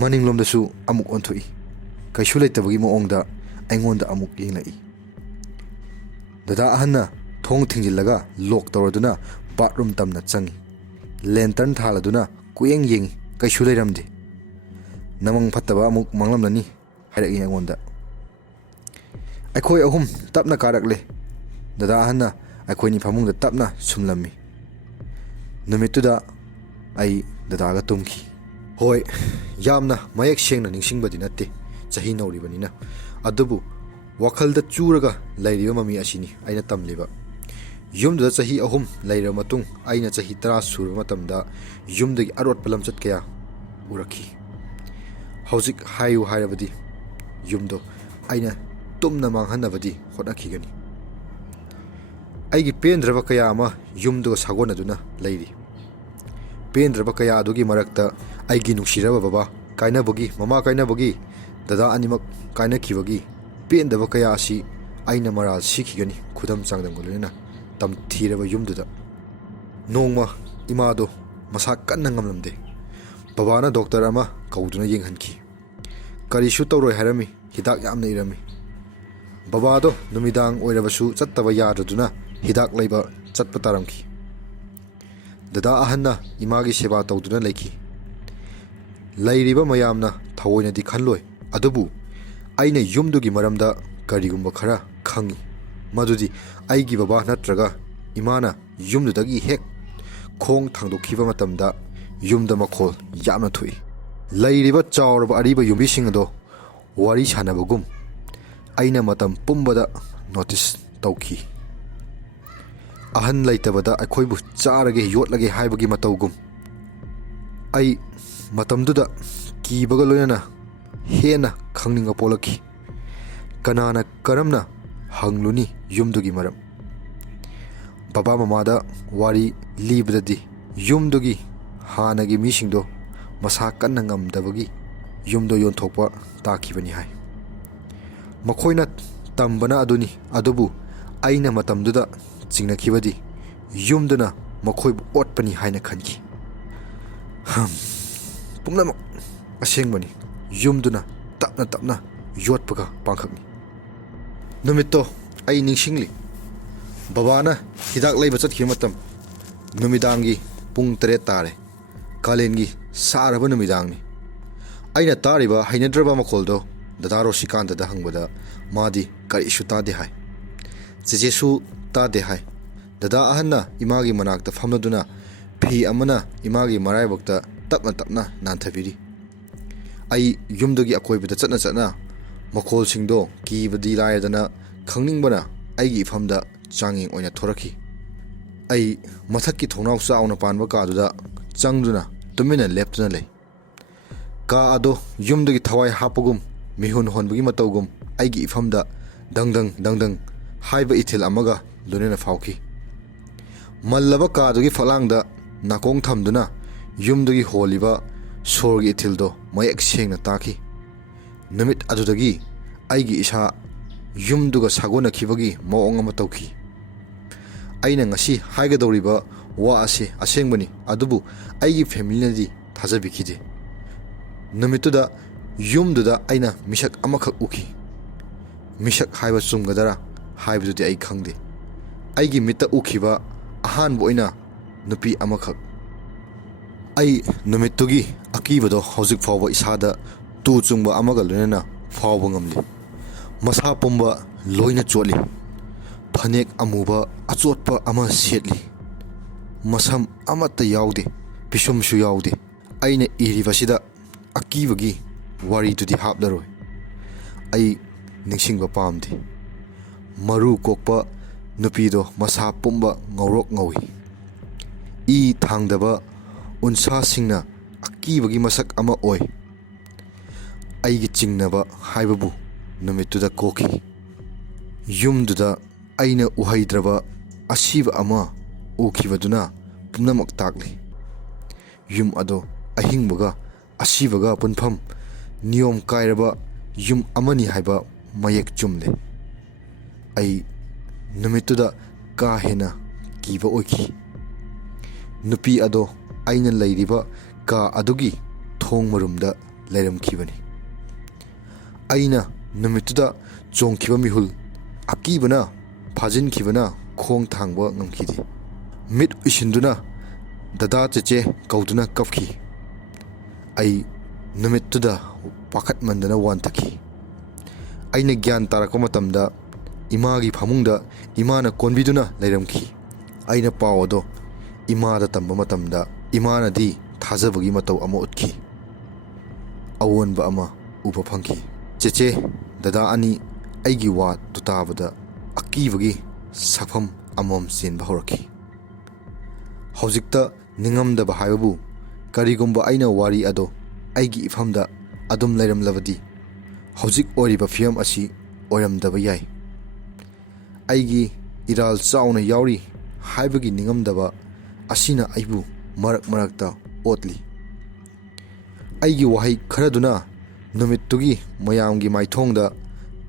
ꯃꯅꯤꯡꯂꯣꯝꯗꯁꯨ ꯑꯃꯨꯛ ꯑꯣꯟꯊꯣꯛꯏ꯫ ꯀꯩꯁꯨ ꯂꯩꯇꯕꯒꯤ ꯃꯑꯣꯡꯗ ꯑꯩꯉꯣꯟꯗ ꯑꯃꯨꯛ ꯌꯦꯡꯂꯛꯏ꯫ ꯗꯗꯥ ꯑꯍꯟꯅ ꯊꯣꯡ ꯊꯤꯡꯖꯤꯜꯂꯒ ꯂꯣꯛ ꯇꯧꯔꯗꯨꯅ ꯕꯥꯠꯔꯨꯝ ꯇꯝꯅ ꯆꯪꯉꯤ꯫ ꯂꯦꯟꯇꯔꯟ ꯊꯥꯜꯂꯗꯨꯅ ꯀꯨꯌꯦꯡ ꯌꯦꯡꯉꯤ, ꯀꯩꯁꯨ ꯂꯩꯔꯝꯗꯦ꯫ ꯅꯃꯪ ꯐꯠꯇꯕ ꯑꯃꯨꯛ ꯃꯪꯂꯝꯂꯅꯤ ꯍꯥꯏꯔꯛꯏ ꯑꯩꯉꯣꯟꯗ꯫ ꯑꯩꯈꯣꯏ ꯑꯍꯨꯝ ꯇꯞꯅ ꯀꯥꯔꯛꯂꯦ꯫ ꯗꯗꯥ ꯑꯍꯟꯅ ꯑꯩꯈꯣꯏꯅꯤ ꯐꯃꯨꯡꯗ ꯇꯞꯅ ꯁꯨꯝꯂꯝꯃꯤ꯫ ꯅꯨꯃꯤꯠꯇꯨꯗ ꯑꯩ ꯗꯗꯥꯒ ꯇꯨꯝꯈꯤ꯫ ꯍꯣꯏ, ꯌꯥꯝꯅ ꯃꯌꯦꯛ ꯁꯦꯡꯅ ꯅꯤꯡꯁꯤꯡꯕꯗꯤ ꯅꯠꯇꯦ, ꯆꯍꯤ ꯅꯧꯔꯤꯕꯅꯤꯅ꯫ ꯑꯗꯨꯕꯨ ꯋꯥꯈꯜꯗ ꯆꯨꯔꯒ ꯂꯩꯔꯤꯕ ꯃꯃꯤ ꯑꯁꯤꯅꯤ ꯑꯩꯅ ꯇꯝꯂꯤꯕ꯫ ꯌꯨꯝꯗꯨꯗ ꯆꯍꯤ 3 ꯂꯩꯔꯕ ꯃꯇꯨꯡ ꯑꯩꯅ ꯆꯍꯤ 10 ꯁꯨꯔꯕ ꯃꯇꯝꯗ ꯌꯨꯝꯗꯒꯤ ꯑꯔꯣꯠꯄ ꯂꯝꯆꯠ ꯀꯌꯥ ꯎꯔꯛꯈꯤ꯫ ꯍꯧꯖꯤꯛ ꯍꯥꯏꯌꯨ ꯍꯥꯏꯔꯕꯗꯤ ꯌꯨꯝꯗꯣ ꯑꯩꯅ ꯇꯨꯝꯅ ꯃꯥꯡꯍꯟꯅꯕꯗꯤ ꯍꯣꯠꯅꯈꯤꯒꯅꯤ꯫ ꯑꯩꯒꯤ ꯄꯦꯟꯗ꯭ꯔꯕ ꯀꯌꯥ ꯑꯃ ꯌꯨꯝꯗꯨꯒ ꯁꯥꯒꯣꯟꯅꯗꯨꯅ ꯂꯩꯔꯤ꯫ ꯄꯦꯟꯗ꯭ꯔꯕ ꯀꯌꯥ ꯑꯗꯨꯒꯤ ꯃꯔꯛꯇ ꯑꯩꯒꯤ ꯅꯨꯡꯁꯤꯔꯕ ꯕꯕꯥ ꯀꯥꯏꯅꯕꯒꯤ, ꯃꯃꯥ ꯀꯥꯏꯅꯕꯒꯤ, ꯗꯗꯥ ꯑꯅꯤꯃꯛ ꯀꯥꯏꯅꯈꯤꯕꯒꯤ ꯄꯦꯟꯗꯕ ꯀꯌꯥ ꯑꯁꯤ ꯑꯩꯅ ꯃꯔꯥꯜ ꯁꯤꯈꯤꯒꯅꯤ ꯈꯨꯗꯝ ꯆꯥꯡꯗꯝꯒ ꯂꯣꯏꯅꯅ ꯇꯝꯊꯤꯔꯕ ꯌꯨꯝꯗꯨꯗ ꯅꯣꯡꯃ ꯏꯃꯥꯗꯣ ꯃꯁꯥ ꯀꯟꯅ ꯉꯝꯂꯝꯗꯦ꯫ ꯕꯕꯥꯅ ꯗꯣꯛꯇꯔ ꯑꯃ ꯀꯧꯗꯨꯅ ꯌꯦꯡꯍꯟꯈꯤ꯫ ꯀꯔꯤꯁꯨ ꯇꯧꯔꯣꯏ ꯍꯥꯏꯔꯝꯃꯤ, ꯍꯤꯗꯥꯛ ꯌꯥꯝꯅ ꯏꯔꯝꯃꯤ꯫ ꯕꯕꯥꯗꯣ ꯅꯨꯃꯤꯗꯥꯡ ꯑꯣꯏꯔꯕꯁꯨ ꯆꯠꯇꯕ ꯌꯥꯗ꯭ꯔꯗꯨꯅ ꯍꯤꯗꯥꯛ ꯂꯩꯕ ꯆꯠꯄ ꯇꯥꯔꯝꯈꯤ꯫ ꯗꯗꯥ ꯑꯍꯟꯅ ꯏꯃꯥꯒꯤ ꯁꯦꯕꯥ ꯇꯧꯗꯨꯅ ꯂꯩꯈꯤ꯫ ꯂꯩꯔꯤꯕ ꯃꯌꯥꯝꯅ ꯊꯑꯣꯏꯅꯗꯤ ꯈꯜꯂꯣꯏ, ꯑꯗꯨꯕꯨ ꯑꯩꯅ ꯌꯨꯝꯗꯨꯒꯤ ꯃꯔꯝꯗ ꯀꯔꯤꯒꯨꯝꯕ ꯈꯔ ꯈꯪꯏ, ꯃꯗꯨꯗꯤ ꯑꯩꯒꯤ ꯕꯕꯥ ꯅꯠꯇ꯭ꯔꯒ ꯏꯃꯥꯅ ꯌꯨꯝꯗꯨꯗꯒꯤ ꯍꯦꯛ ꯈꯣꯡ ꯊꯥꯡꯗꯣꯛꯈꯤꯕ ꯃꯇꯝꯗ ꯌꯨꯝꯗ ꯃꯈꯣꯜ ꯌꯥꯝꯅ ꯊꯣꯛꯏ꯫ ꯂꯩꯔꯤꯕ ꯆꯥꯎꯔꯕ ꯑꯔꯤꯕ ꯌꯨꯝꯕꯤꯁꯤꯡ ꯑꯗꯣ ꯋꯥꯔꯤ ꯁꯥꯟꯅꯕꯒꯨꯝ ꯑꯩꯅ ꯃꯇꯝ ꯄꯨꯝꯕꯗ ꯅꯣꯇꯤꯁ ꯇꯧꯈꯤ꯫ ꯑꯍꯟ ꯂꯩꯇꯕꯗ ꯑꯩꯈꯣꯏꯕꯨ ꯆꯥꯔꯒꯦ ꯌꯣꯠꯂꯒꯦ ꯍꯥꯏꯕꯒꯤ ꯃꯇꯧꯒꯨꯝ꯫ ꯑꯩ ꯃꯇꯝꯗꯨꯗ ꯀꯤꯕꯒ ꯂꯣꯏꯅꯅ ꯍꯦꯟꯅ ꯈꯪꯅꯤꯡꯕ ꯄꯣꯛꯂꯛꯈꯤ꯫ ꯀꯅꯥꯅ ꯀꯔꯝꯅ ꯍꯪꯂꯨꯅꯤ ꯌꯨꯝꯗꯨꯒꯤ ꯃꯔꯝ? ꯕꯕꯥ ꯃꯃꯥꯗ ꯋꯥꯔꯤ ꯂꯤꯕꯗꯗꯤ ꯌꯨꯝꯗꯨꯒꯤ ꯍꯥꯟꯅꯒꯤ ꯃꯤꯁꯤꯡꯗꯣ ꯃꯁꯥ ꯀꯟꯅ ꯉꯝꯗꯕꯒꯤ ꯌꯨꯝꯗꯣ ꯌꯣꯟꯊꯣꯛꯄ ꯇꯥꯈꯤꯕꯅꯤ ꯍꯥꯏ꯫ ꯃꯈꯣꯏꯅ ꯇꯝꯕꯅ ꯑꯗꯨꯅꯤ, ꯑꯗꯨꯕꯨ ꯑꯩꯅ ꯃꯇꯝꯗꯨꯗ ꯆꯤꯡꯅꯈꯤꯕꯗꯤ ꯌꯨꯝꯗꯨꯅ ꯃꯈꯣꯏꯕꯨ ꯑꯣꯠꯄꯅꯤ ꯍꯥꯏꯅ ꯈꯟꯈꯤ꯫ ꯄꯨꯝꯅꯃꯛ ꯑꯁꯦꯡꯕꯅꯤ꯫ ꯌꯨꯝꯗꯨꯅ ꯇꯞꯅ ꯇꯞꯅ ꯌꯣꯠꯄꯒ ꯄꯥꯡꯈꯛꯅꯤ꯫ ꯅꯨꯃꯤꯠꯇꯣ ꯑꯩ ꯅꯤꯡꯁꯤꯡꯂꯤ꯫ ꯕꯕꯥꯅ ꯍꯤꯗꯥꯛ ꯂꯩꯕ ꯆꯠꯈꯤꯕ ꯃꯇꯝ ꯅꯨꯃꯤꯗꯥꯡꯒꯤ ꯄꯨꯡ 7 ꯇꯥꯔꯦ꯫ ꯀꯥꯂꯦꯟꯒꯤ ꯁꯥꯔꯕ ꯅꯨꯃꯤꯗꯥꯡꯅꯤ꯫ ꯑꯩꯅ ꯇꯥꯔꯤꯕ ꯍꯩꯅꯗ꯭ꯔꯕ ꯃꯈꯣꯜꯗꯣ ꯗꯗꯥ ꯔꯣꯁꯤꯀꯥꯟꯇꯗ ꯍꯪꯕꯗ ꯃꯥꯗꯤ ꯀꯔꯤꯁꯨ ꯇꯥꯗꯦ ꯍꯥꯏ꯫ ꯆꯦꯆꯦꯁꯨ ꯇꯥꯗꯦ ꯍꯥꯏ꯫ ꯗꯗꯥ ꯑꯍꯟꯅ ꯏꯃꯥꯒꯤ ꯃꯅꯥꯛꯇ ꯐꯝꯂꯗꯨꯅ ꯐꯤ ꯑꯃꯅ ꯏꯃꯥꯒꯤ ꯃꯔꯥꯏꯕꯛꯇ ꯇꯞꯅ ꯇꯞꯅ ꯅꯥꯟꯊꯕꯤꯔꯤ꯫ ꯑꯩ ꯌꯨꯝꯗꯨꯒꯤ ꯑꯀꯣꯏꯕꯗ ꯆꯠꯅ ꯆꯠꯅ ꯃꯈꯣꯜꯁꯤꯡꯗꯣ ꯀꯤꯕꯗꯤ ꯂꯥꯏꯔꯗꯅ ꯈꯪꯅꯤꯡꯕꯅ ꯑꯩꯒꯤ ꯏꯐꯝꯗ ꯆꯥꯡꯌꯦꯡ ꯑꯣꯏꯅ ꯊꯣꯔꯛꯈꯤ꯫ ꯑꯩ ꯃꯊꯛꯀꯤ ꯊꯣꯡꯅꯥꯎ ꯆꯥꯎꯅ ꯄꯥꯟꯕ ꯀꯥꯗꯨꯗ ꯆꯪꯗꯨꯅ ꯇꯨꯃꯤꯟꯅ ꯂꯦꯞꯇꯨꯅ ꯂꯩ꯫ ꯀꯥ ꯑꯗꯣ ꯌꯨꯝꯗꯨꯒꯤ ꯊꯋꯥꯏ ꯍꯥꯞꯄꯒꯨꯝ, ꯃꯤꯍꯨꯟ ꯍꯣꯟꯕꯒꯤ ꯃꯇꯧꯒꯨꯝ ꯑꯩꯒꯤ ꯏꯐꯝꯗ ꯗꯪꯗꯪ ꯗꯪꯗꯪ ꯍꯥꯏꯕ ꯏꯊꯤꯜ ꯑꯃꯒ ꯂꯣꯏꯅꯅ ꯐꯥꯎꯈꯤ꯫ ꯃꯜꯂꯕ ꯀꯥꯗꯨꯒꯤ ꯐꯛꯂꯥꯡꯗ ꯅꯥꯀꯣꯡ ꯊꯝꯗꯨꯅ ꯌꯨꯝꯗꯨꯒꯤ ꯍꯣꯜꯂꯤꯕ ꯁꯣꯔꯒꯤ ꯏꯊꯤꯜꯗꯣ ꯃꯌꯦꯛ ꯁꯦꯡꯅ ꯇꯥꯈꯤ꯫ ꯅꯨꯃꯤꯠ ꯑꯗꯨꯗꯒꯤ ꯑꯩꯒꯤ ꯏꯁꯥ ꯌꯨꯝꯗꯨꯒ ꯁꯥꯒꯣꯟꯅꯈꯤꯕꯒꯤ ꯃꯑꯣꯡ ꯑꯃ ꯇꯧꯈꯤ꯫ ꯑꯩꯅ ꯉꯁꯤ ꯍꯥꯏꯒꯗꯧꯔꯤꯕ ꯋꯥ ꯑꯁꯤ ꯑꯁꯦꯡꯕꯅꯤ, ꯑꯗꯨꯕꯨ ꯑꯩꯒꯤ ꯐꯦꯃꯤꯂꯤꯅꯗꯤ ꯊꯥꯖꯕꯤꯈꯤꯗꯦ꯫ ꯅꯨꯃꯤꯠꯇꯨꯗ ꯌꯨꯝꯗꯨꯗ ꯑꯩꯅ ꯃꯤꯁꯛ ꯑꯃꯈꯛ ꯎꯈꯤ꯫ ꯃꯤꯁꯛ ꯍꯥꯏꯕ ꯆꯨꯝꯒꯗꯔꯥ ꯍꯥꯏꯕꯗꯨꯗꯤ ꯑꯩ ꯈꯪꯗꯦ꯫ ꯑꯩꯒꯤ ꯃꯤꯠꯇ ꯎꯈꯤꯕ ꯑꯍꯥꯟꯕ ꯑꯣꯏꯅ ꯅꯨꯄꯤ ꯑꯃꯈꯛ꯫ ꯑꯩ ꯅꯨꯃꯤꯠꯇꯨꯒꯤ ꯑꯀꯤꯕꯗꯣ ꯍꯧꯖꯤꯛ ꯐꯥꯎꯕ ꯏꯁꯥꯗ ꯇꯨ ꯆꯨꯡꯕ ꯑꯃꯒ ꯂꯣꯏꯅꯅ ꯐꯥꯎꯕ ꯉꯝꯂꯤ꯫ ꯃꯁꯥ ꯄꯨꯝꯕ ꯂꯣꯏꯅ ꯆꯣꯠꯂꯤ꯫ ꯐꯅꯦꯛ ꯑꯃꯨꯕ ꯑꯆꯣꯠꯄ ꯑꯃ ꯁꯦꯠꯂꯤ꯫ ꯃꯁꯝ ꯑꯃꯠꯇ ꯌꯥꯎꯗꯦ, ꯄꯤꯁꯨꯝꯁꯨ ꯌꯥꯎꯗꯦ꯫ ꯑꯩꯅ ꯏꯔꯤꯕꯁꯤꯗ ꯑꯀꯤꯕꯒꯤ ꯋꯥꯔꯤꯗꯨꯗꯤ ꯍꯥꯞꯂꯔꯣꯏ꯫ ꯑꯩ ꯅꯤꯡꯁꯤꯡꯕ ꯄꯥꯝꯗꯦ꯫ ꯃꯔꯨ ꯀꯣꯛꯄ ꯅꯨꯄꯤꯗꯣ ꯃꯁꯥ ꯄꯨꯝꯕ ꯉꯧꯔꯣꯛ ꯉꯧꯏ꯫ ꯏ ꯊꯥꯡꯗꯕ ꯎꯟꯁꯥꯁꯤꯡꯅ ꯑꯀꯤꯕꯒꯤ ꯃꯁꯛ ꯑꯃ ꯑꯣꯏ꯫ ꯑꯩꯒꯤ ꯆꯤꯡꯅꯕ ꯍꯥꯏꯕꯕꯨ ꯅꯨꯃꯤꯠꯇꯨꯗ ꯀꯣꯛꯈꯤ꯫ ꯌꯨꯝꯗꯨꯗ ꯑꯩꯅ ꯎꯍꯩꯗ꯭ꯔꯕ ꯑꯁꯤꯕ ꯑꯃ ꯎꯈꯤꯕꯗꯨꯅ ꯄꯨꯝꯅꯃꯛ ꯇꯥꯛꯂꯤ꯫ ꯌꯨꯝ ꯑꯗꯣ ꯑꯍꯤꯡꯕꯒ ꯑꯁꯤꯕꯒ ꯄꯨꯟꯐꯝ, ꯅꯤꯌꯣꯝ ꯀꯥꯏꯔꯕ ꯌꯨꯝ ꯑꯃꯅꯤ ꯍꯥꯏꯕ ꯃꯌꯦꯛ ꯆꯨꯝꯂꯦ꯫ ꯑꯩ ꯅꯨꯃꯤꯠꯇꯨꯗ ꯀꯥ ꯍꯦꯟꯅ ꯀꯤꯕ ꯑꯣꯏꯈꯤ꯫ ꯅꯨꯄꯤ ꯑꯗꯣ ꯑꯩꯅ ꯂꯩꯔꯤꯕ ꯀꯥ ꯑꯗꯨꯒꯤ ꯊꯣꯡ ꯃꯔꯨꯝꯗ ꯂꯩꯔꯝꯈꯤꯕꯅꯤ꯫ ꯑꯩꯅ ꯅꯨꯃꯤꯠꯇꯨꯗ ꯆꯣꯡꯈꯤꯕ ꯃꯤꯍꯨꯜ, ꯑꯀꯤꯕꯅ ꯐꯥꯖꯤꯟꯈꯤꯕꯅ ꯈꯣꯡ ꯊꯥꯡꯕ ꯉꯝꯈꯤꯗꯦ꯫ ꯃꯤꯠ ꯎꯏꯁꯤꯟꯗꯨꯅ ꯗꯗꯥ ꯆꯦꯆꯦ ꯀꯧꯗꯨꯅ ꯀꯞꯈꯤ꯫ ꯑꯩ ꯅꯨꯃꯤꯠꯇꯨꯗ ꯄꯥꯈꯠꯃꯟꯗꯅ ꯋꯥꯟꯊꯈꯤ꯫ ꯑꯩꯅ ꯒ꯭ꯌꯥꯟ ꯇꯥꯔꯛꯄ ꯃꯇꯝꯗ ꯏꯃꯥꯒꯤ ꯐꯃꯨꯡꯗ ꯏꯃꯥꯅ ꯀꯣꯟꯕꯤꯗꯨꯅ ꯂꯩꯔꯝꯈꯤ꯫ ꯑꯩꯅ ꯄꯥꯎ ꯑꯗꯣ ꯏꯃꯥꯗ ꯇꯝꯕ ꯃꯇꯝꯗ ꯏꯃꯥꯅꯗꯤ ꯊꯥꯖꯕꯒꯤ ꯃꯇꯧ ꯑꯃ ꯎꯠꯈꯤ꯫ ꯑꯑꯣꯟꯕ ꯑꯃ ꯎꯕ ꯐꯪꯈꯤ꯫ ꯆꯦꯆꯦ, ꯗꯗꯥ ꯑꯅꯤ ꯑꯩꯒꯤ ꯋꯥꯗꯨ ꯇꯥꯕꯗ ꯑꯀꯤꯕꯒꯤ ꯁꯛꯐꯝ ꯑꯃꯃꯝ ꯆꯦꯟꯕ ꯍꯧꯔꯛꯈꯤ꯫ ꯍꯧꯖꯤꯛꯇ ꯅꯤꯡꯉꯝꯗꯕ ꯍꯥꯏꯕꯕꯨ ꯀꯔꯤꯒꯨꯝꯕ ꯑꯩꯅ ꯋꯥꯔꯤ ꯑꯗꯣ ꯑꯩꯒꯤ ꯏꯐꯝꯗ ꯑꯗꯨꯝ ꯂꯩꯔꯝꯂꯕꯗꯤ ꯍꯧꯖꯤꯛ ꯑꯣꯏꯔꯤꯕ ꯐꯤꯕꯝ ꯑꯁꯤ ꯑꯣꯏꯔꯝꯗꯕ ꯌꯥꯏ꯫ ꯑꯩꯒꯤ ꯏꯔꯥꯜ ꯆꯥꯎꯅ ꯌꯥꯎꯔꯤ ꯍꯥꯏꯕꯒꯤ ꯅꯤꯡꯉꯝꯗꯕ ꯑꯁꯤꯅ ꯑꯩꯕꯨ ꯃꯔꯛ ꯃꯔꯛꯇ ꯑꯣꯠꯂꯤ꯫ ꯑꯩꯒꯤ ꯋꯥꯍꯩ ꯈꯔꯗꯨꯅ ꯅꯨꯃꯤꯠꯇꯨꯒꯤ ꯃꯌꯥꯝꯒꯤ ꯃꯥꯏꯊꯣꯡꯗ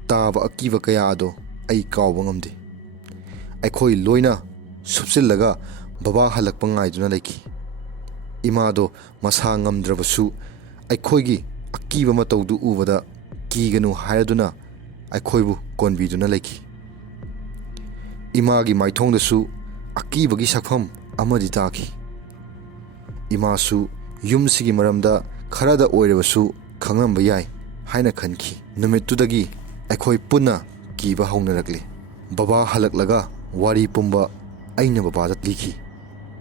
ꯇꯥꯕ ꯑꯀꯤꯕ ꯀꯌꯥ ꯑꯗꯣ ꯑꯩ ꯀꯥꯎꯕ ꯉꯝꯗꯦ꯫ ꯑꯩꯈꯣꯏ ꯂꯣꯏꯅ ꯁꯨꯞꯆꯤꯜꯂꯒ ꯕꯕꯥ ꯍꯜꯂꯛꯄ ꯉꯥꯏꯗꯨꯅ ꯂꯩꯈꯤ꯫ ꯏꯃꯥꯗꯣ ꯃꯁꯥ ꯉꯝꯗ꯭ꯔꯕꯁꯨ ꯑꯩꯈꯣꯏꯒꯤ ꯑꯀꯤꯕ ꯃꯇꯧꯗꯨ ꯎꯕꯗ ꯀꯤꯒꯅꯨ ꯍꯥꯏꯔꯗꯨꯅ ꯑꯩꯈꯣꯏꯕꯨ ꯀꯣꯟꯕꯤꯗꯨꯅ ꯂꯩꯈꯤ꯫ ꯏꯃꯥꯒꯤ ꯃꯥꯏꯊꯣꯡꯗꯁꯨ ꯑꯀꯤꯕꯒꯤ ꯁꯛꯐꯝ ꯑꯃꯗꯤ ꯇꯥꯈꯤ꯫ ꯏꯃꯥꯁꯨ ꯌꯨꯝꯁꯤꯒꯤ ꯃꯔꯝꯗ ꯈꯔꯗ ꯑꯣꯏꯔꯕꯁꯨ ꯈꯪꯂꯝꯕ ꯌꯥꯏ ꯍꯥꯏꯅ ꯈꯟꯈꯤ꯫ ꯅꯨꯃꯤꯠꯇꯨꯗꯒꯤ ꯑꯩꯈꯣই ꯄꯨꯟꯅ ꯀꯤꯕ ꯍꯧꯅꯔꯛꯂꯦ꯫ ꯕꯕꯥ ꯍꯜꯂꯛꯂꯒ ꯋꯥꯔꯤ ꯄꯨꯝꯕ ꯑꯩꯅ ꯕꯕꯥꯗ ꯂꯤꯈꯤ꯫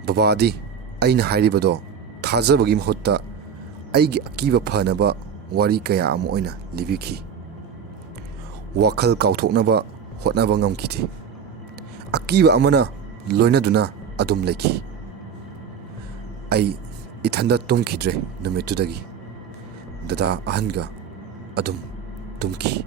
ꯕꯕꯥꯗꯤ ꯑꯩꯅ ꯍꯥꯏꯔꯤꯕꯗꯣ ꯊꯥꯖꯕꯒꯤ ꯃꯍꯨꯠꯇ ꯑꯩꯒꯤ ꯑꯀꯤꯕ ꯐꯅꯕ ꯋꯥꯔꯤ ꯀꯌꯥ ꯑꯃ ꯑꯣꯏꯅ ꯂꯤꯕꯤꯈꯤ꯫ ꯋꯥꯈꯜ ꯀꯥꯎꯊꯣꯛꯅꯕ ꯍꯣꯠꯅꯕ ꯉꯝꯈꯤꯗꯦ꯫ ꯑꯀꯤꯕ ꯑꯃꯅ ꯂꯣꯏꯅꯗꯨꯅ ꯑꯗꯨꯝ ꯂꯩꯈꯤ꯫ ꯑꯩ ꯏꯊꯟꯗ ꯇꯨꯝꯈꯤꯗ꯭ꯔꯦ ꯅꯨꯃꯤꯠꯇꯨꯗꯒꯤ꯫ ꯗꯗꯥ ꯑꯍꯟꯒ ꯑꯗꯨꯝ ꯇꯨꯝꯈꯤ꯫